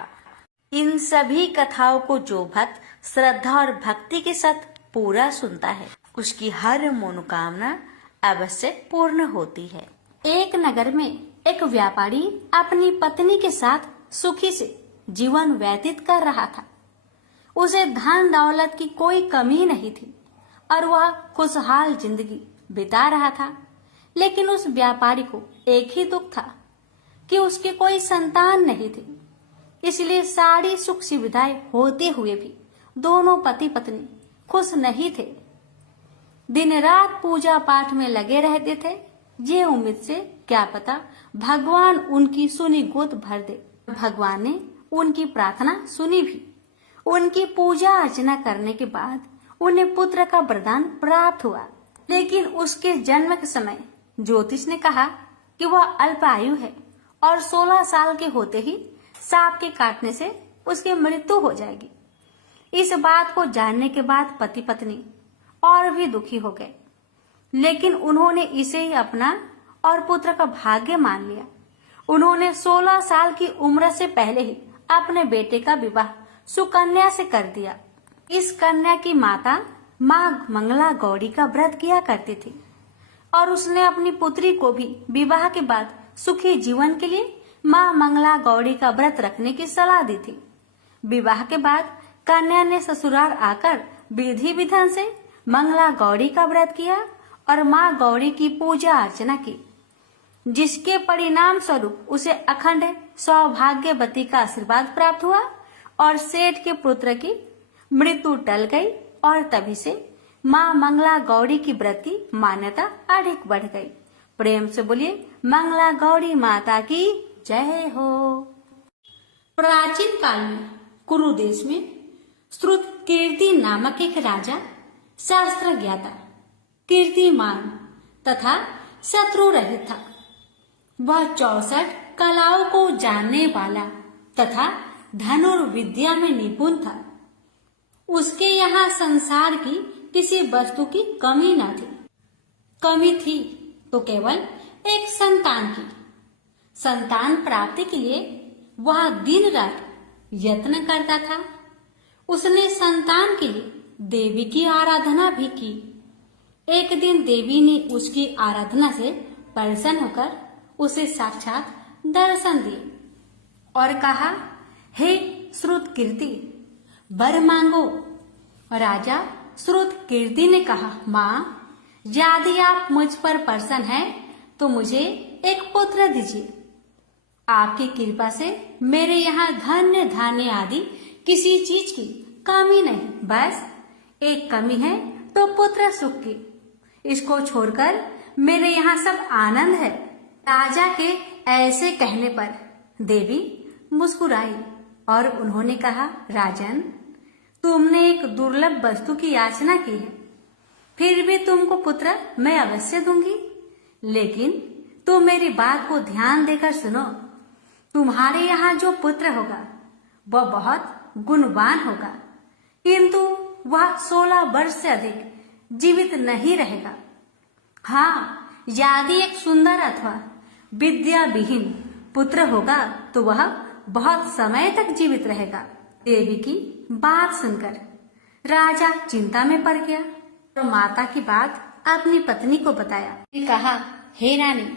इन सभी कथाओं को जो भक्त श्रद्धा और भक्ति के साथ पूरा सुनता है, उसकी हर मनोकामना अवश्य पूर्ण होती है। एक नगर में एक व्यापारी अपनी पत्नी के साथ सुखी से जीवन व्यतीत कर रहा था। उसे धन दौलत की कोई कमी नहीं थी और वह खुशहाल जिंदगी बिता रहा था। लेकिन उस व्यापारी को एक ही दुख था कि उसके कोई संतान नहीं थी। इसलिए सारी सुख सुविधाएं होते हुए भी दोनों पति पत्नी खुश नहीं थे। दिन रात पूजा पाठ में लगे रहते थे, ये उम्मीद से क्या पता भगवान उनकी सुनी गोद भर दे। भगवान ने उनकी प्रार्थना सुनी भी। उनकी पूजा अर्चना करने के बाद उन्हें पुत्र का वरदान प्राप्त हुआ। लेकिन उसके जन्म के समय ज्योतिष ने कहा कि वह अल्पायु है और 16 साल के होते ही सांप के काटने से उसकी मृत्यु हो जाएगी। इस बात को जानने के बाद पति पत्नी और भी दुखी हो गए, लेकिन उन्होंने इसे ही अपना और पुत्र का भाग्य मान लिया। उन्होंने 16 साल की उम्र से पहले ही अपने बेटे का विवाह सुकन्या से कर दिया। इस कन्या की माता माँ मंगला गौरी का व्रत किया करती थी और उसने अपनी पुत्री को भी विवाह के बाद सुखी जीवन के लिए माँ मंगला गौरी का व्रत रखने की सलाह दी थी। विवाह के बाद कन्या ने ससुराल आकर विधि विधान से मंगला गौरी का व्रत किया और माँ गौरी की पूजा अर्चना की, जिसके परिणाम स्वरूप उसे अखंड सौभाग्यवती का आशीर्वाद प्राप्त हुआ और सेठ के पुत्र की मृत्यु टल गई और तभी से माँ मंगला गौरी की व्रत की मान्यता अधिक बढ़ गई। प्रेम से बोलिए मंगला गौरी माता की जय हो। प्राचीन काल में कुरु देश में श्रुत कीर्ति नामक एक राजा शास्त्र ज्ञाता, कीर्तिमान तथा शत्रु रहित था। वह 64 कलाओं को जानने वाला तथा धनुर्विद्या में निपुण था। उसके यहाँ संसार की किसी वस्तु की कमी न थी। कमी थी तो केवल एक संतान की। संतान प्राप्ति के लिए वह दिन रात यत्न करता था। उसने संतान के लिए देवी की आराधना भी की। एक दिन देवी ने उसकी आराधना से प्रसन्न होकर उसे साक्षात दर्शन दिए और कहा, हे श्रुत कीर्ति, वर मांगो। राजा श्रुत कीर्ति ने कहा, माँ, यदि आप मुझ पर प्रसन्न हैं तो मुझे एक पुत्र दीजिए। आपकी कृपा से मेरे यहाँ धन्य धान्य आदि किसी चीज की कमी नहीं, बस एक कमी है तो पुत्र सुख की। इसको छोड़कर मेरे यहाँ सब आनंद है। राजा के ऐसे कहने पर देवी मुस्कुराई और उन्होंने कहा, राजन, तुमने एक दुर्लभ वस्तु की याचना की है, फिर भी तुमको पुत्र मैं अवश्य दूंगी। लेकिन तुम मेरी बात को ध्यान देकर सुनो। तुम्हारे यहाँ जो पुत्र होगा वह बहुत गुणवान होगा, किंतु वह 16 वर्ष से अधिक जीवित नहीं रहेगा। हाँ, यदि एक सुंदर अथवा विद्या विहीन पुत्र होगा तो वह बहुत समय तक जीवित रहेगा। देवी की बात सुनकर राजा चिंता में पड़ गया और माता की बात अपनी पत्नी को बताया। कहा, हे रानी,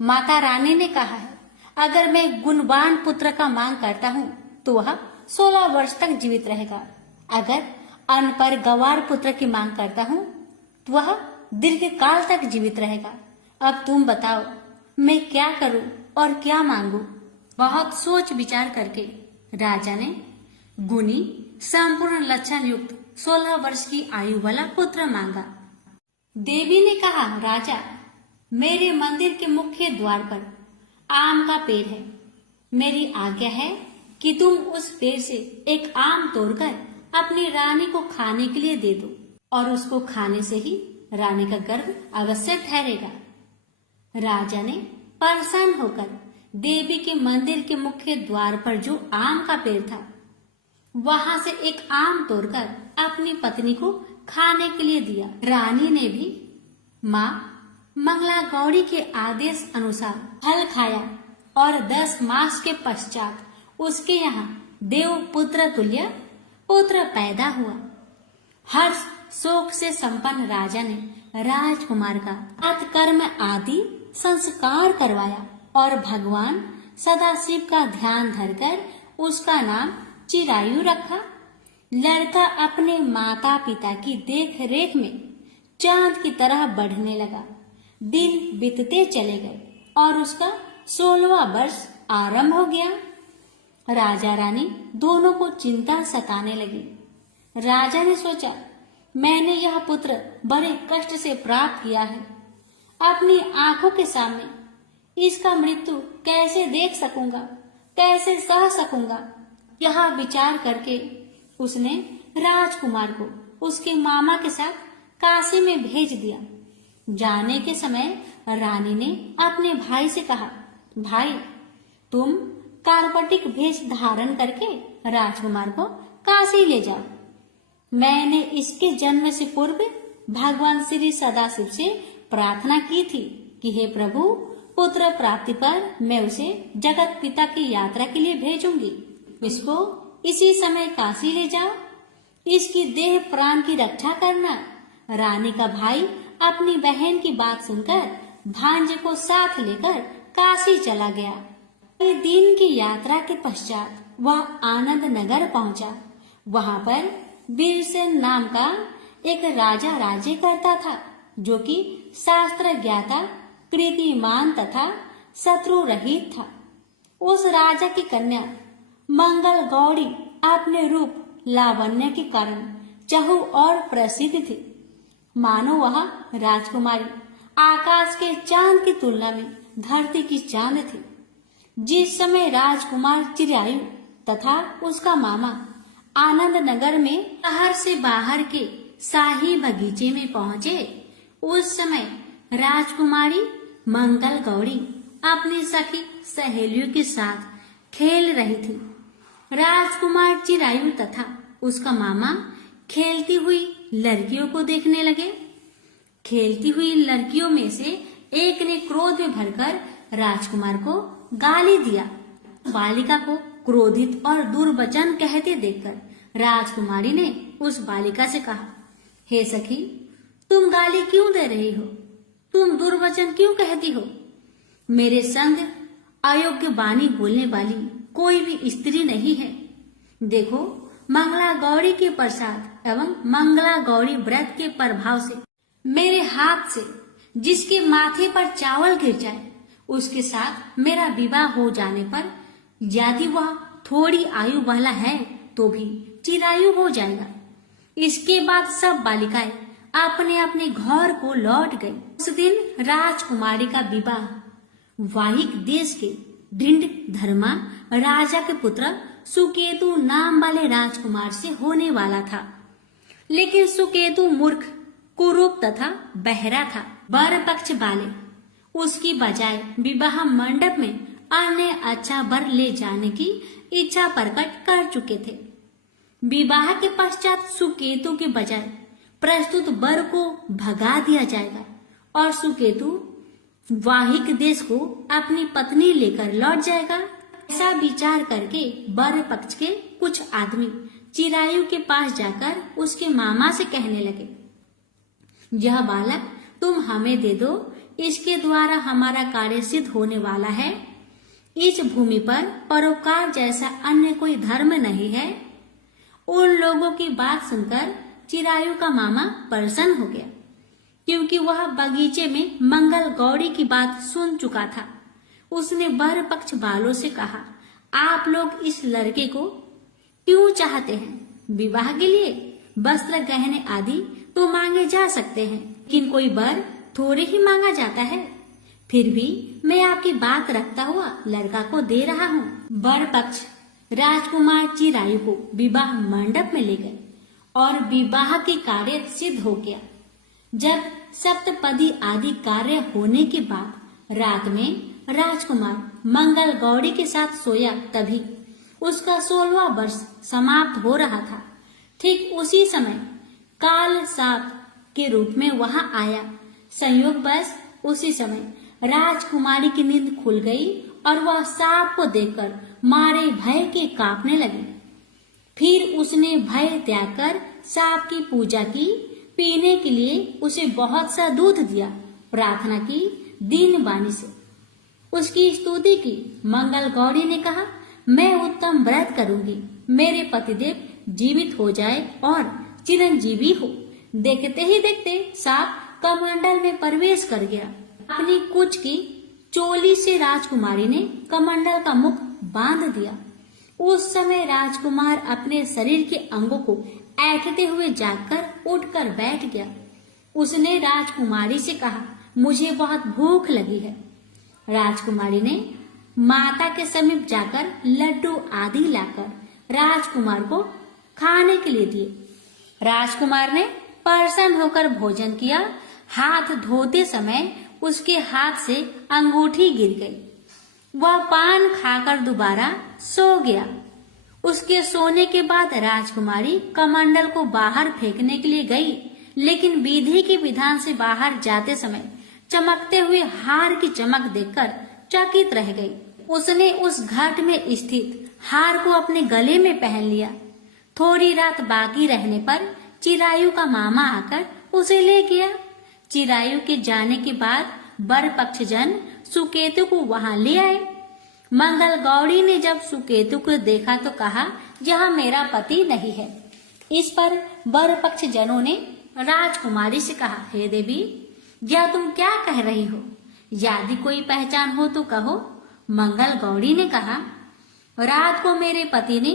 माता रानी ने कहा है, अगर मैं गुणवान पुत्र का मांग करता हूँ तो वह 16 वर्ष तक जीवित रहेगा। अगर अनपढ़ गंवार पुत्र की मांग करता हूँ तो वह दीर्घ काल तक जीवित रहेगा। अब तुम बताओ मैं क्या करूँ और क्या मांगू। बहुत सोच विचार करके राजा ने गुणी संपूर्ण लक्षण युक्त 16 वर्ष की आयु वाला पुत्र मांगा। देवी ने कहा, राजा, मेरे मंदिर के मुख्य द्वार पर आम का पेड़ है। मेरी आज्ञा है कि तुम उस पेड़ से एक आम तोड़कर अपनी रानी को खाने के लिए दे दो और उसको खाने से ही रानी का गर्भ अवश्य ठहरेगा। राजा ने प्रसन्न होकर देवी के मंदिर के मुख्य द्वार पर जो आम का पेड़ था वहां से एक आम तोड़कर अपनी पत्नी को खाने के लिए दिया। रानी ने भी माँ मंगला गौरी के आदेश अनुसार फल खाया और 10 मास के पश्चात उसके यहाँ देव पुत्र तुल्य पुत्र पैदा हुआ। हर्ष शोक से संपन्न राजा ने राजकुमार का अतकर्म आदि संस्कार करवाया और भगवान सदाशिव का ध्यान धरकर उसका नाम चिरायु रखा। लड़का अपने माता पिता की देख रेख में चांद की तरह बढ़ने लगा। दिन बीतते चले गए और उसका 16वां वर्ष आरंभ हो गया। राजा रानी दोनों को चिंता सताने लगी। राजा ने सोचा, मैंने यह पुत्र बड़े कष्ट से प्राप्त किया है, अपनी आंखों के सामने इसका मृत्यु कैसे देख सकूंगा, कैसे सह सकूंगा। यह विचार करके उसने राजकुमार को उसके मामा के साथ काशी में भेज दिया। जाने के समय रानी ने अपने भाई से कहा, भाई, तुम कार्पटिक भेष धारण करके राजकुमार को काशी ले जाओ। मैंने इसके जन्म से पूर्व भगवान श्री सदाशिव से प्रार्थना की थी कि हे प्रभु, पुत्र प्राप्ति पर मैं उसे जगत पिता की यात्रा के लिए भेजूंगी। इसको इसी समय काशी ले जाओ। इसकी देह प्राण की रक्षा करना। रानी का भाई अपनी बहन की बात सुनकर भांजे को साथ लेकर काशी चला गया। कई दिन की यात्रा के पश्चात वह आनंद नगर पहुंचा। वहां पर वीरसेन नाम का एक राजा राज्य करता था, जो कि शास्त्र ज्ञाता, कीर्तिमान तथा शत्रु रहित था। उस राजा की कन्या मंगल गौरी अपने रूप लावण्य के कारण चहु और प्रसिद्ध थी। मानो वह राजकुमारी आकाश के चांद की तुलना में धरती की चांद थी। जिस समय राजकुमार चिरायु तथा उसका मामा आनंद नगर में शहर से बाहर के शाही बगीचे में पहुंचे, उस समय राजकुमारी मंगल गौरी अपनी सखी सहेलियों के साथ खेल रही थी। राजकुमार चिरायु तथा उसका मामा खेलती हुई लड़कियों को देखने लगे। खेलती हुई लड़कियों में से एक ने क्रोध में भरकर राजकुमार को गाली दिया। बालिका को क्रोधित और दुर्वचन कहते देखकर राजकुमारी ने उस बालिका से कहा, हे सखी, तुम गाली क्यों दे रही हो? तुम दुर्वचन क्यों कहती हो? मेरे संग अयोग्य वाणी बोलने वाली कोई भी स्त्री नहीं है। देखो, मंगला गौरी के प्रसाद एवं मंगला गौरी व्रत के प्रभाव से मेरे हाथ से जिसके माथे पर चावल गिर जाए, उसके साथ मेरा विवाह हो जाने पर यदि वह थोड़ी आयु वाला है तो भी चिरायु हो जाएगा। इसके बाद सब बालिकाएं अपने अपने घर को लौट गई। उस दिन राजकुमारी का विवाह वाहिक देश के ढिंड धर्मा राजा के पुत्र सुकेतु नाम वाले राजकुमार से होने वाला था। लेकिन सुकेतु मूर्ख, कुरूप तथा बहरा था। वर पक्ष वाले उसकी बजाय विवाह मंडप में अन्य अच्छा वर ले जाने की इच्छा प्रकट कर चुके थे। विवाह के पश्चात सुकेतु के बजाय प्रस्तुत वर को भगा दिया जाएगा और सुकेतु वाहिक देश को अपनी पत्नी लेकर लौट जाएगा। ऐसा विचार करके वर पक्ष के कुछ आदमी चिरायु के पास जाकर उसके मामा से कहने लगे, यह बालक तुम हमें दे दो, इसके द्वारा हमारा कार्य सिद्ध होने वाला है। इस भूमि पर परोपकार जैसा अन्य कोई धर्म नहीं है। उन लोगों की बात सुनकर चिरायु का मामा प्रसन्न हो गया, क्योंकि वह बगीचे में मंगल गौरी की बात सुन चुका था। उसने वर पक्ष वालों से कहा, आप लोग इस लड़के को क्यों चाहते हैं? विवाह के लिए वस्त्र गहने आदि तो मांगे जा सकते हैं, लेकिन कोई वर थोड़े ही मांगा जाता है। फिर भी मैं आपकी बात रखता हुआ लड़का को दे रहा हूँ। वर पक्ष राजकुमार चिरायु को विवाह मंडप में ले गए और विवाह के कार्य सिद्ध हो गया। जब सप्तपदी आदि कार्य होने के बाद रात में राजकुमार मंगल गौरी के साथ सोया, तभी उसका 16वां वर्ष समाप्त हो रहा था। ठीक उसी समय काल साप के रूप में वहां आया। संयोग बस उसी समय राजकुमारी की नींद खुल गई और वह सांप को देखकर मारे भय के कांपने लगी। फिर उसने भय त्याग कर सांप की पूजा की, पीने के लिए उसे बहुत सा दूध दिया, प्रार्थना की दीन वाणी से, उसकी स्तुति की। मंगल गौरी ने कहा, मैं उत्तम व्रत करूंगी, मेरे पतिदेव जीवित हो जाए और चिरंजीवी हो। देखते ही देखते सांप कमंडल में प्रवेश कर गया। अपनी कुछ की चोली से राजकुमारी ने कमंडल का मुख बांध दिया। उस समय राजकुमार अपने शरीर के अंगों को ऐंठते हुए जागकर उठकर बैठ गया। उसने राजकुमारी से कहा, मुझे बहुत भूख लगी है। राजकुमारी ने माता के समीप जाकर लड्डू आदि लाकर राजकुमार को खाने के लिए दिए। राजकुमार ने प्रसन्न होकर भोजन किया। हाथ धोते समय उसके हाथ से अंगूठी गिर गई। वह पान खाकर दोबारा सो गया। उसके सोने के बाद राजकुमारी कमंडल को बाहर फेंकने के लिए गई, लेकिन विधि के विधान से बाहर जाते समय चमकते हुए हार की चमक देखकर चकित रह गई। उसने उस घट में स्थित हार को अपने गले में पहन लिया। थोड़ी रात बाकी रहने पर चिरायु का मामा आकर उसे ले गया। चिरायु के जाने के बाद वर पक्ष जन सुकेतु को वहां ले आए। मंगल गौड़ी ने जब सुकेतु को देखा तो कहा, यह मेरा पति नहीं है। इस पर वर पक्ष जनों ने राजकुमारी से कहा, हे देवी, यह तुम क्या कह रही हो? यदि कोई पहचान हो तो कहो। मंगल गौड़ी ने कहा, रात को मेरे पति ने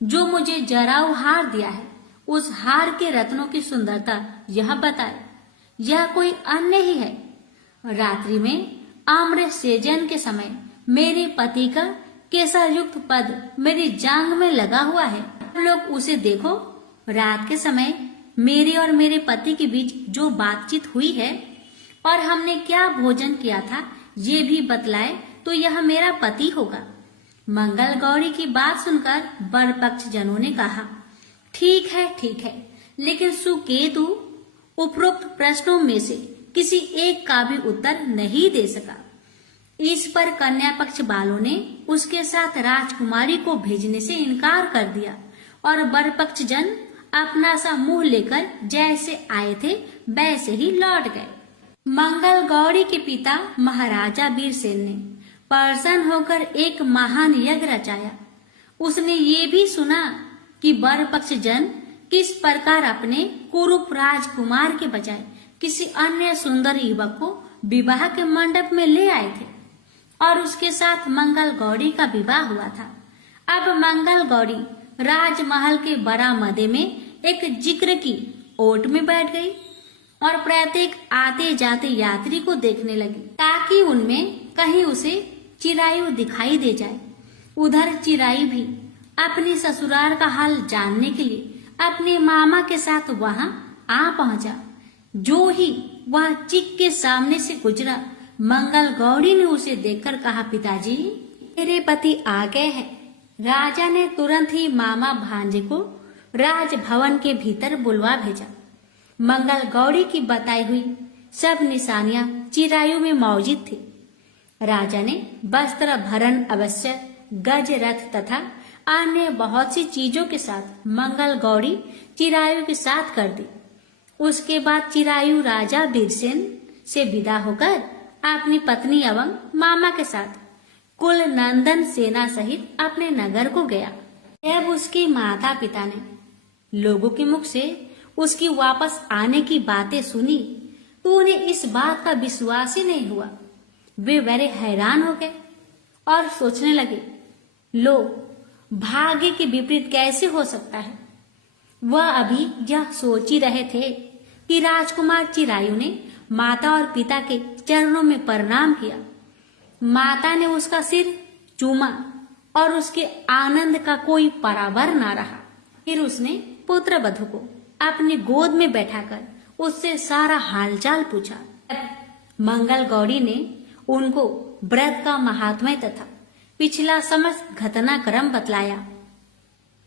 जो मुझे जराऊ हार दिया है, उस हार के रत्नों की सुंदरता यह बताए, यह कोई अन्य ही है। रात्रि में आम्र सेजन के समय मेरे पति का केसर युक्त पद मेरी जांग में लगा हुआ है। लोग उसे देखो। रात के समय मेरे और मेरे पति के बीच जो बातचीत हुई है और हमने क्या भोजन किया था, ये भी बतलाए तो यह मेरा पति होगा। मंगल गौरी की बात सुनकर वर पक्ष जनों ने कहा, ठीक है, लेकिन सुकेतु उपरोक्त प्रश्नों में से किसी एक का भी उत्तर नहीं दे सका। इस पर कन्या पक्ष वालों ने उसके साथ राजकुमारी को भेजने से इनकार कर दिया और वर पक्ष जन अपना सा मुंह लेकर जैसे आए थे वैसे ही लौट गए। मंगल गौरी के पिता महाराजा वीरसेन ने प्रसन्न होकर एक महान यज्ञ रचाया। उसने ये भी सुना कि वर पक्ष जन किस प्रकार अपने कुरूप राजकुमार के बजाय किसी अन्य सुंदर युवक को विवाह के मंडप में ले आए थे और उसके साथ मंगल गौरी का विवाह हुआ था। अब मंगल गौरी राजमहल के बरामदे में एक जिक्र की ओट में बैठ गई और प्रत्येक आते जाते यात्री को देखने लगी ताकि उनमें कहीं उसे चिरायु दिखाई दे जाए। उधर चिरायु भी अपनी ससुराल का हाल जानने के लिए अपने मामा के साथ वहां आ पहुंचा। जो ही वह चिक के सामने से गुजरा, मंगल गौरी ने उसे देखकर कहा, पिताजी, मेरे पति आ गए हैं। राजा ने तुरंत ही मामा भांजे को राजभवन के भीतर बुलवा भेजा। मंगल गौरी की बताई हुई सब निशानियां चिरायु में मौजूद थी। राजा ने वस्त्र भरण अवश्य, गज रथ तथा अन्य बहुत सी चीजों के साथ मंगल गौरी चिरायु के साथ कर दी। उसके बाद चिरायु राजा वीरसेन से विदा होकर अपनी पत्नी एवं मामा के साथ कुल नंदन सेना सहित अपने नगर को गया। जब उसके माता पिता ने लोगों के मुख से उसकी वापस आने की बातें सुनी तो उन्हें इस बात का विश्वास ही नहीं हुआ। वे बड़े हैरान हो गए और सोचने लगे, लो, भाग्य के विपरीत कैसे हो सकता है। वह अभी यह सोच ही रहे थे कि राजकुमार चिरायु ने माता और पिता के चरणों में प्रणाम किया। माता ने उसका सिर चूमा और उसके आनंद का कोई परावर ना रहा। फिर उसने पुत्र वधू को अपनी गोद में बैठाकर उससे सारा हालचाल पूछा। मंगल गौरी ने उनको व्रत का महात्म्य तथा पिछला समस्त घटनाक्रम बतलाया।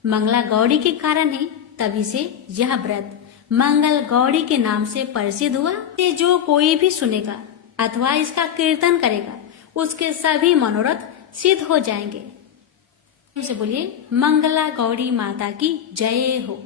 मंगला गौरी के कारण ही तभी से यह व्रत मंगल गौरी के नाम से प्रसिद्ध हुआ। जो कोई भी सुनेगा अथवा इसका कीर्तन करेगा उसके सभी मनोरथ सिद्ध हो जाएंगे। बोलिए, मंगला गौरी माता की जय हो।